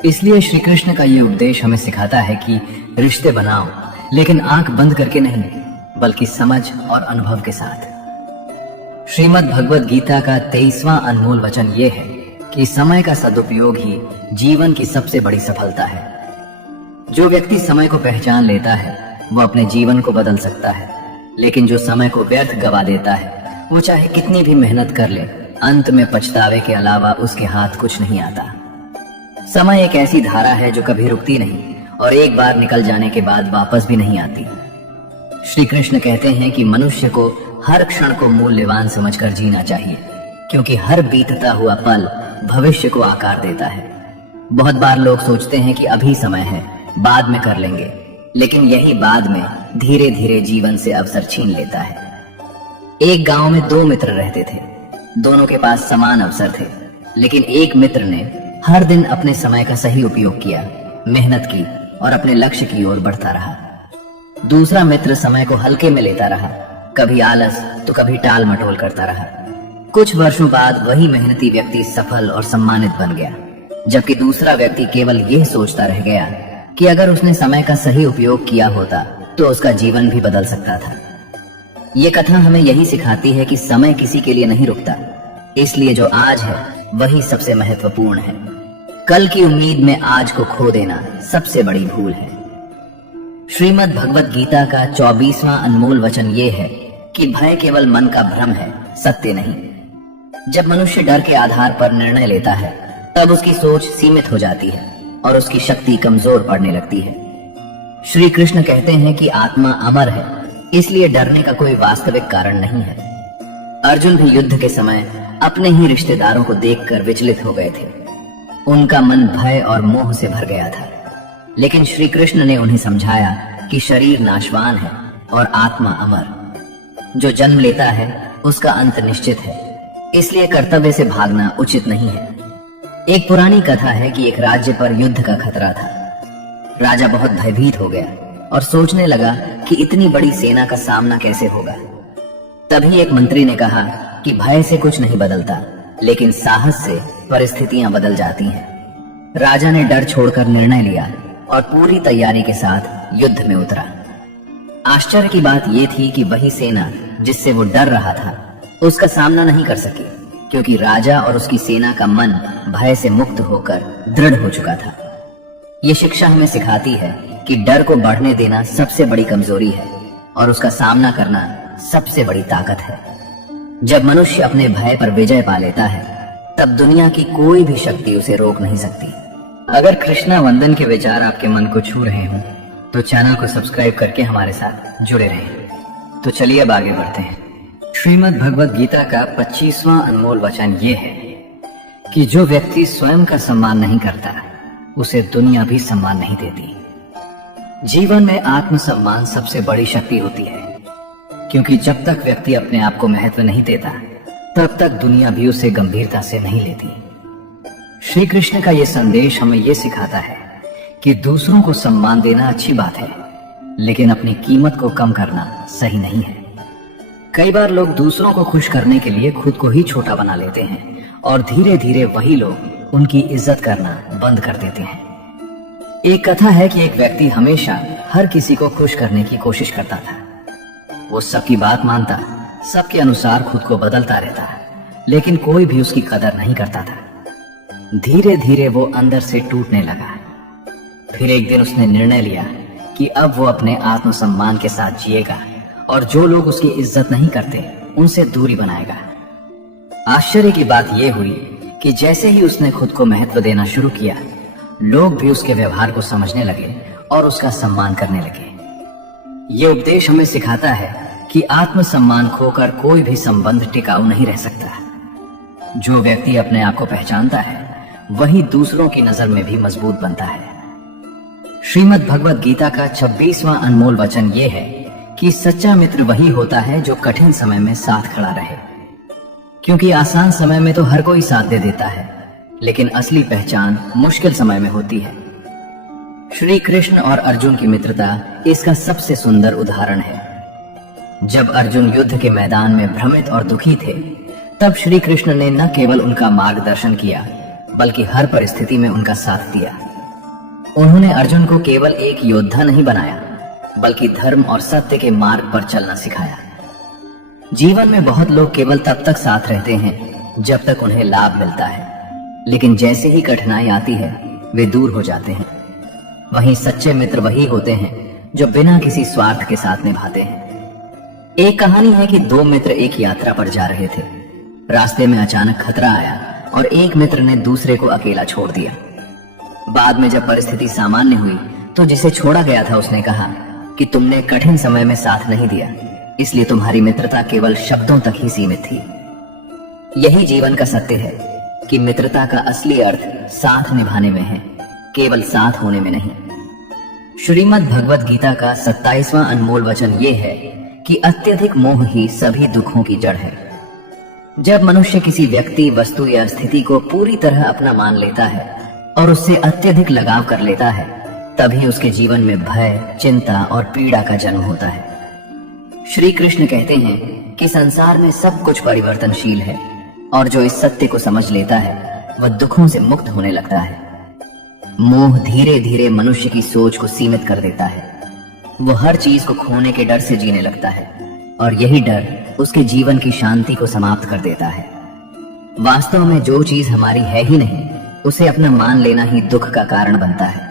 इसलिए श्री कृष्ण का ये उपदेश हमें सिखाता है कि रिश्ते बनाओ, लेकिन आंख बंद करके नहीं, बल्कि समझ और अनुभव के साथ। श्रीमद् भगवद गीता का 23वां अनमोल वचन ये है कि समय का सदुपयोग ही जीवन की सबसे बड़ी सफलता है। जो व्यक्ति समय को पहचान लेता है वो अपने जीवन को बदल सकता है, लेकिन जो समय को व्यर्थ गवा देता है वो चाहे कितनी भी मेहनत कर ले, अंत में पछतावे के अलावा उसके हाथ कुछ नहीं आता। समय एक ऐसी धारा है जो कभी रुकती नहीं, और एक बार निकल जाने के बाद वापस भी नहीं आती। श्री कृष्ण कहते हैं कि मनुष्य को हर क्षण को मूल्यवान समझकर जीना चाहिए, क्योंकि हर बीतता हुआ पल भविष्य को आकार देता है। बहुत बार लोग सोचते हैं कि अभी समय है, बाद में कर लेंगे, लेकिन यही बाद में धीरे धीरे जीवन से अवसर छीन लेता है। एक गांव में 2 मित्र रहते थे। दोनों के पास समान अवसर थे, लेकिन एक मित्र ने हर दिन अपने समय का सही उपयोग किया, मेहनत की और अपने लक्ष्य की ओर बढ़ता रहा। दूसरा मित्र समय को हल्के में लेता रहा, कभी आलस तो कभी टाल मटोल करता रहा। कुछ वर्षों बाद वही मेहनती व्यक्ति सफल और सम्मानित बन गया, जबकि दूसरा व्यक्ति केवल यह सोचता रह गया कि अगर उसने समय का सही उपयोग किया होता तो उसका जीवन भी बदल सकता था। ये कथा हमें यही सिखाती है कि समय किसी के लिए नहीं रुकता, इसलिए जो आज है वही सबसे महत्वपूर्ण है। कल की उम्मीद में आज को खो देना सबसे बड़ी भूल है। श्रीमद् भगवद गीता का 24वां अनमोल वचन ये है कि भय केवल मन का भ्रम है, सत्य नहीं। जब मनुष्य डर के आधार पर निर्णय लेता है तब उसकी सोच सीमित हो जाती है और उसकी शक्ति कमजोर पड़ने लगती है। श्री कृष्ण कहते हैं कि आत्मा अमर है, इसलिए डरने का कोई वास्तविक कारण नहीं है। अर्जुन भी युद्ध के समय अपने ही रिश्तेदारों को देखकर विचलित हो गए थे। उनका मन भय और मोह से भर गया था, लेकिन श्री कृष्ण ने उन्हें समझाया कि शरीर नाशवान है और आत्मा अमर। जो जन्म लेता है उसका अंत निश्चित है, इसलिए कर्तव्य से भागना उचित नहीं है। एक पुरानी कथा है कि एक राज्य पर युद्ध का खतरा था। राजा बहुत भयभीत हो गया और सोचने लगा कि इतनी बड़ी सेना का सामना कैसे होगा। तभी एक मंत्री ने कहा कि भय से कुछ नहीं बदलता, लेकिन साहस से परिस्थितियां बदल जाती हैं। राजा ने डर छोड़कर निर्णय लिया और पूरी तैयारी के साथ युद्ध में उतरा। आश्चर्य की बात यह थी कि वही सेना जिससे वो डर रहा था उसका सामना नहीं कर सकी, क्योंकि राजा और उसकी सेना का मन भय से मुक्त होकर दृढ़ हो चुका था। ये शिक्षा हमें सिखाती है कि डर को बढ़ने देना सबसे बड़ी कमजोरी है और उसका सामना करना सबसे बड़ी ताकत है। जब मनुष्य अपने भय पर विजय पा लेता है तब दुनिया की कोई भी शक्ति उसे रोक नहीं सकती। अगर कृष्णा वंदन के विचार आपके मन को छू रहे हों तो चैनल को सब्सक्राइब करके हमारे साथ जुड़े रहें। तो चलिए अब आगे बढ़ते हैं। श्रीमद् भगवद गीता का 25वां अनमोल वचन ये है कि जो व्यक्ति स्वयं का सम्मान नहीं करता उसे दुनिया भी सम्मान नहीं देती। जीवन में आत्मसम्मान सबसे बड़ी शक्ति होती है, क्योंकि जब तक व्यक्ति अपने आप को महत्व नहीं देता तब तक दुनिया भी उसे गंभीरता से नहीं लेती। श्री कृष्ण का यह संदेश हमें यह सिखाता है कि दूसरों को सम्मान देना अच्छी बात है, लेकिन अपनी कीमत को कम करना सही नहीं है। कई बार लोग दूसरों को खुश करने के लिए खुद को ही छोटा बना लेते हैं और धीरे धीरे वही लोग उनकी इज्जत करना बंद कर देते हैं। एक कथा है कि एक व्यक्ति हमेशा हर किसी को खुश करने की कोशिश करता था। वो सबकी बात मानता, सबके अनुसार खुद को बदलता रहता, लेकिन कोई भी उसकी कदर नहीं करता था। धीरे धीरे वो अंदर से टूटने लगा। फिर एक दिन उसने निर्णय लिया कि अब वो अपने आत्मसम्मान के साथ जिएगा और जो लोग उसकी इज्जत नहीं करते उनसे दूरी बनाएगा। आश्चर्य की बात यह हुई कि जैसे ही उसने खुद को महत्व देना शुरू किया, लोग भी उसके व्यवहार को समझने लगे और उसका सम्मान करने लगे। ये उपदेश हमें सिखाता है कि आत्मसम्मान खोकर कोई भी संबंध टिकाऊ नहीं रह सकता। जो व्यक्ति अपने आप को पहचानता है वही दूसरों की नजर में भी मजबूत बनता है। श्रीमद् भगवद गीता का 26वां अनमोल वचन ये है कि सच्चा मित्र वही होता है जो कठिन समय में साथ खड़ा रहे, क्योंकि आसान समय में तो हर कोई साथ दे देता है, लेकिन असली पहचान मुश्किल समय में होती है। श्री कृष्ण और अर्जुन की मित्रता इसका सबसे सुंदर उदाहरण है। जब अर्जुन युद्ध के मैदान में भ्रमित और दुखी थे, तब श्री कृष्ण ने न केवल उनका मार्गदर्शन किया बल्कि हर परिस्थिति में उनका साथ दिया। उन्होंने अर्जुन को केवल एक योद्धा नहीं बनाया बल्कि धर्म और सत्य के मार्ग पर चलना सिखाया। जीवन में बहुत लोग केवल तब तक साथ रहते हैं जब तक उन्हें लाभ मिलता है, लेकिन जैसे ही कठिनाई आती है वे दूर हो जाते हैं। वहीं सच्चे मित्र वही होते हैं जो बिना किसी स्वार्थ के साथ निभाते हैं। एक कहानी है कि दो मित्र एक यात्रा पर जा रहे थे। रास्ते में अचानक खतरा आया और एक मित्र ने दूसरे को अकेला छोड़ दिया। बाद में जब परिस्थिति सामान्य हुई तो जिसे छोड़ा गया था उसने कहा कि तुमने कठिन समय में साथ नहीं दिया, इसलिए तुम्हारी मित्रता केवल शब्दों तक ही सीमित थी। यही जीवन का सत्य है कि मित्रता का असली अर्थ साथ निभाने में है, केवल साथ होने में नहीं। श्रीमद् भगवद गीता का 27वां अनमोल वचन ये है कि अत्यधिक मोह ही सभी दुखों की जड़ है। जब मनुष्य किसी व्यक्ति, वस्तु या स्थिति को पूरी तरह अपना मान लेता है और उससे अत्यधिक लगाव कर लेता है, तभी उसके जीवन में भय, चिंता और पीड़ा का जन्म होता है। श्री कृष्ण कहते हैं कि संसार में सब कुछ परिवर्तनशील है और जो इस सत्य को समझ लेता है वह दुखों से मुक्त होने लगता है। मोह धीरे धीरे मनुष्य की सोच को सीमित कर देता है। वो हर चीज को खोने के डर से जीने लगता है और यही डर उसके जीवन की शांति को समाप्त कर देता है। वास्तव में जो चीज हमारी है ही नहीं, उसे अपना मान लेना ही दुख का कारण बनता है।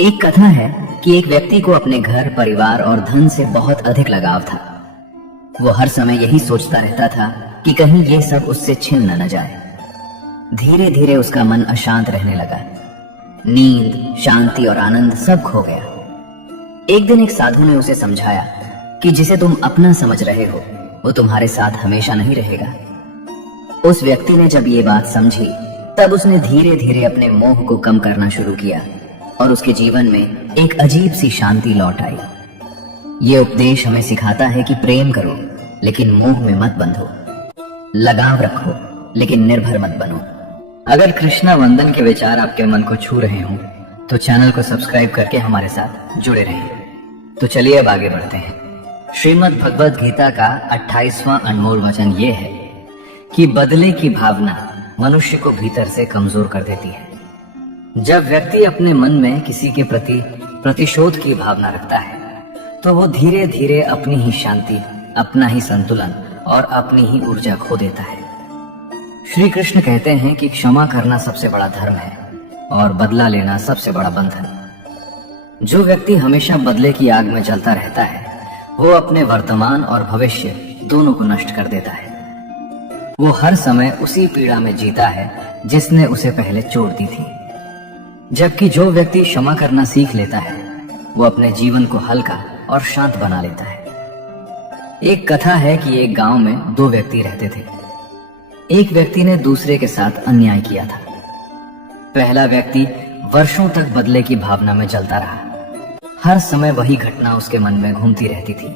एक कथा है कि एक व्यक्ति को अपने घर, परिवार और धन से बहुत अधिक लगाव था। वो हर समय यही सोचता रहता था कि कहीं ये सब उससे छिन न जाए। धीरे धीरे उसका मन अशांत रहने लगा। नींद, शांति और आनंद सब खो गया। एक दिन एक साधु ने उसे समझाया कि जिसे तुम अपना समझ रहे हो वो तुम्हारे साथ हमेशा नहीं रहेगा। उस व्यक्ति ने जब ये बात समझी तब उसने धीरे धीरे अपने मोह को कम करना शुरू किया और उसके जीवन में एक अजीब सी शांति लौट आई। ये उपदेश हमें सिखाता है कि प्रेम करो लेकिन मोह में मत बंधो, लगाव रखो लेकिन निर्भर मत बनो। अगर कृष्णा वंदन के विचार आपके मन को छू रहे हों तो चैनल को सब्सक्राइब करके हमारे साथ जुड़े रहें। तो चलिए अब आगे बढ़ते हैं। श्रीमद् भगवद गीता का 28वां अनमोल वचन ये है कि बदले की भावना मनुष्य को भीतर से कमजोर कर देती है। जब व्यक्ति अपने मन में किसी के प्रति प्रतिशोध की भावना रखता है तो वो धीरे धीरे अपनी ही शांति, अपना ही संतुलन और अपनी ही ऊर्जा खो देता है। श्री कृष्ण कहते हैं कि क्षमा करना सबसे बड़ा धर्म है और बदला लेना सबसे बड़ा बंधन। जो व्यक्ति हमेशा बदले की आग में जलता रहता है वो अपने वर्तमान और भविष्य दोनों को नष्ट कर देता है। वो हर समय उसी पीड़ा में जीता है जिसने उसे पहले चोट दी थी। जबकि जो व्यक्ति क्षमा करना सीख लेता है वो अपने जीवन को हल्का और शांत बना लेता है। एक कथा है कि एक गांव में दो व्यक्ति रहते थे। एक व्यक्ति ने दूसरे के साथ अन्याय किया था। पहला व्यक्ति वर्षों तक बदले की भावना में जलता रहा। हर समय वही घटना उसके मन में घूमती रहती थी।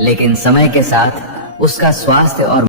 लेकिन समय के साथ उसका स्वास्थ्य और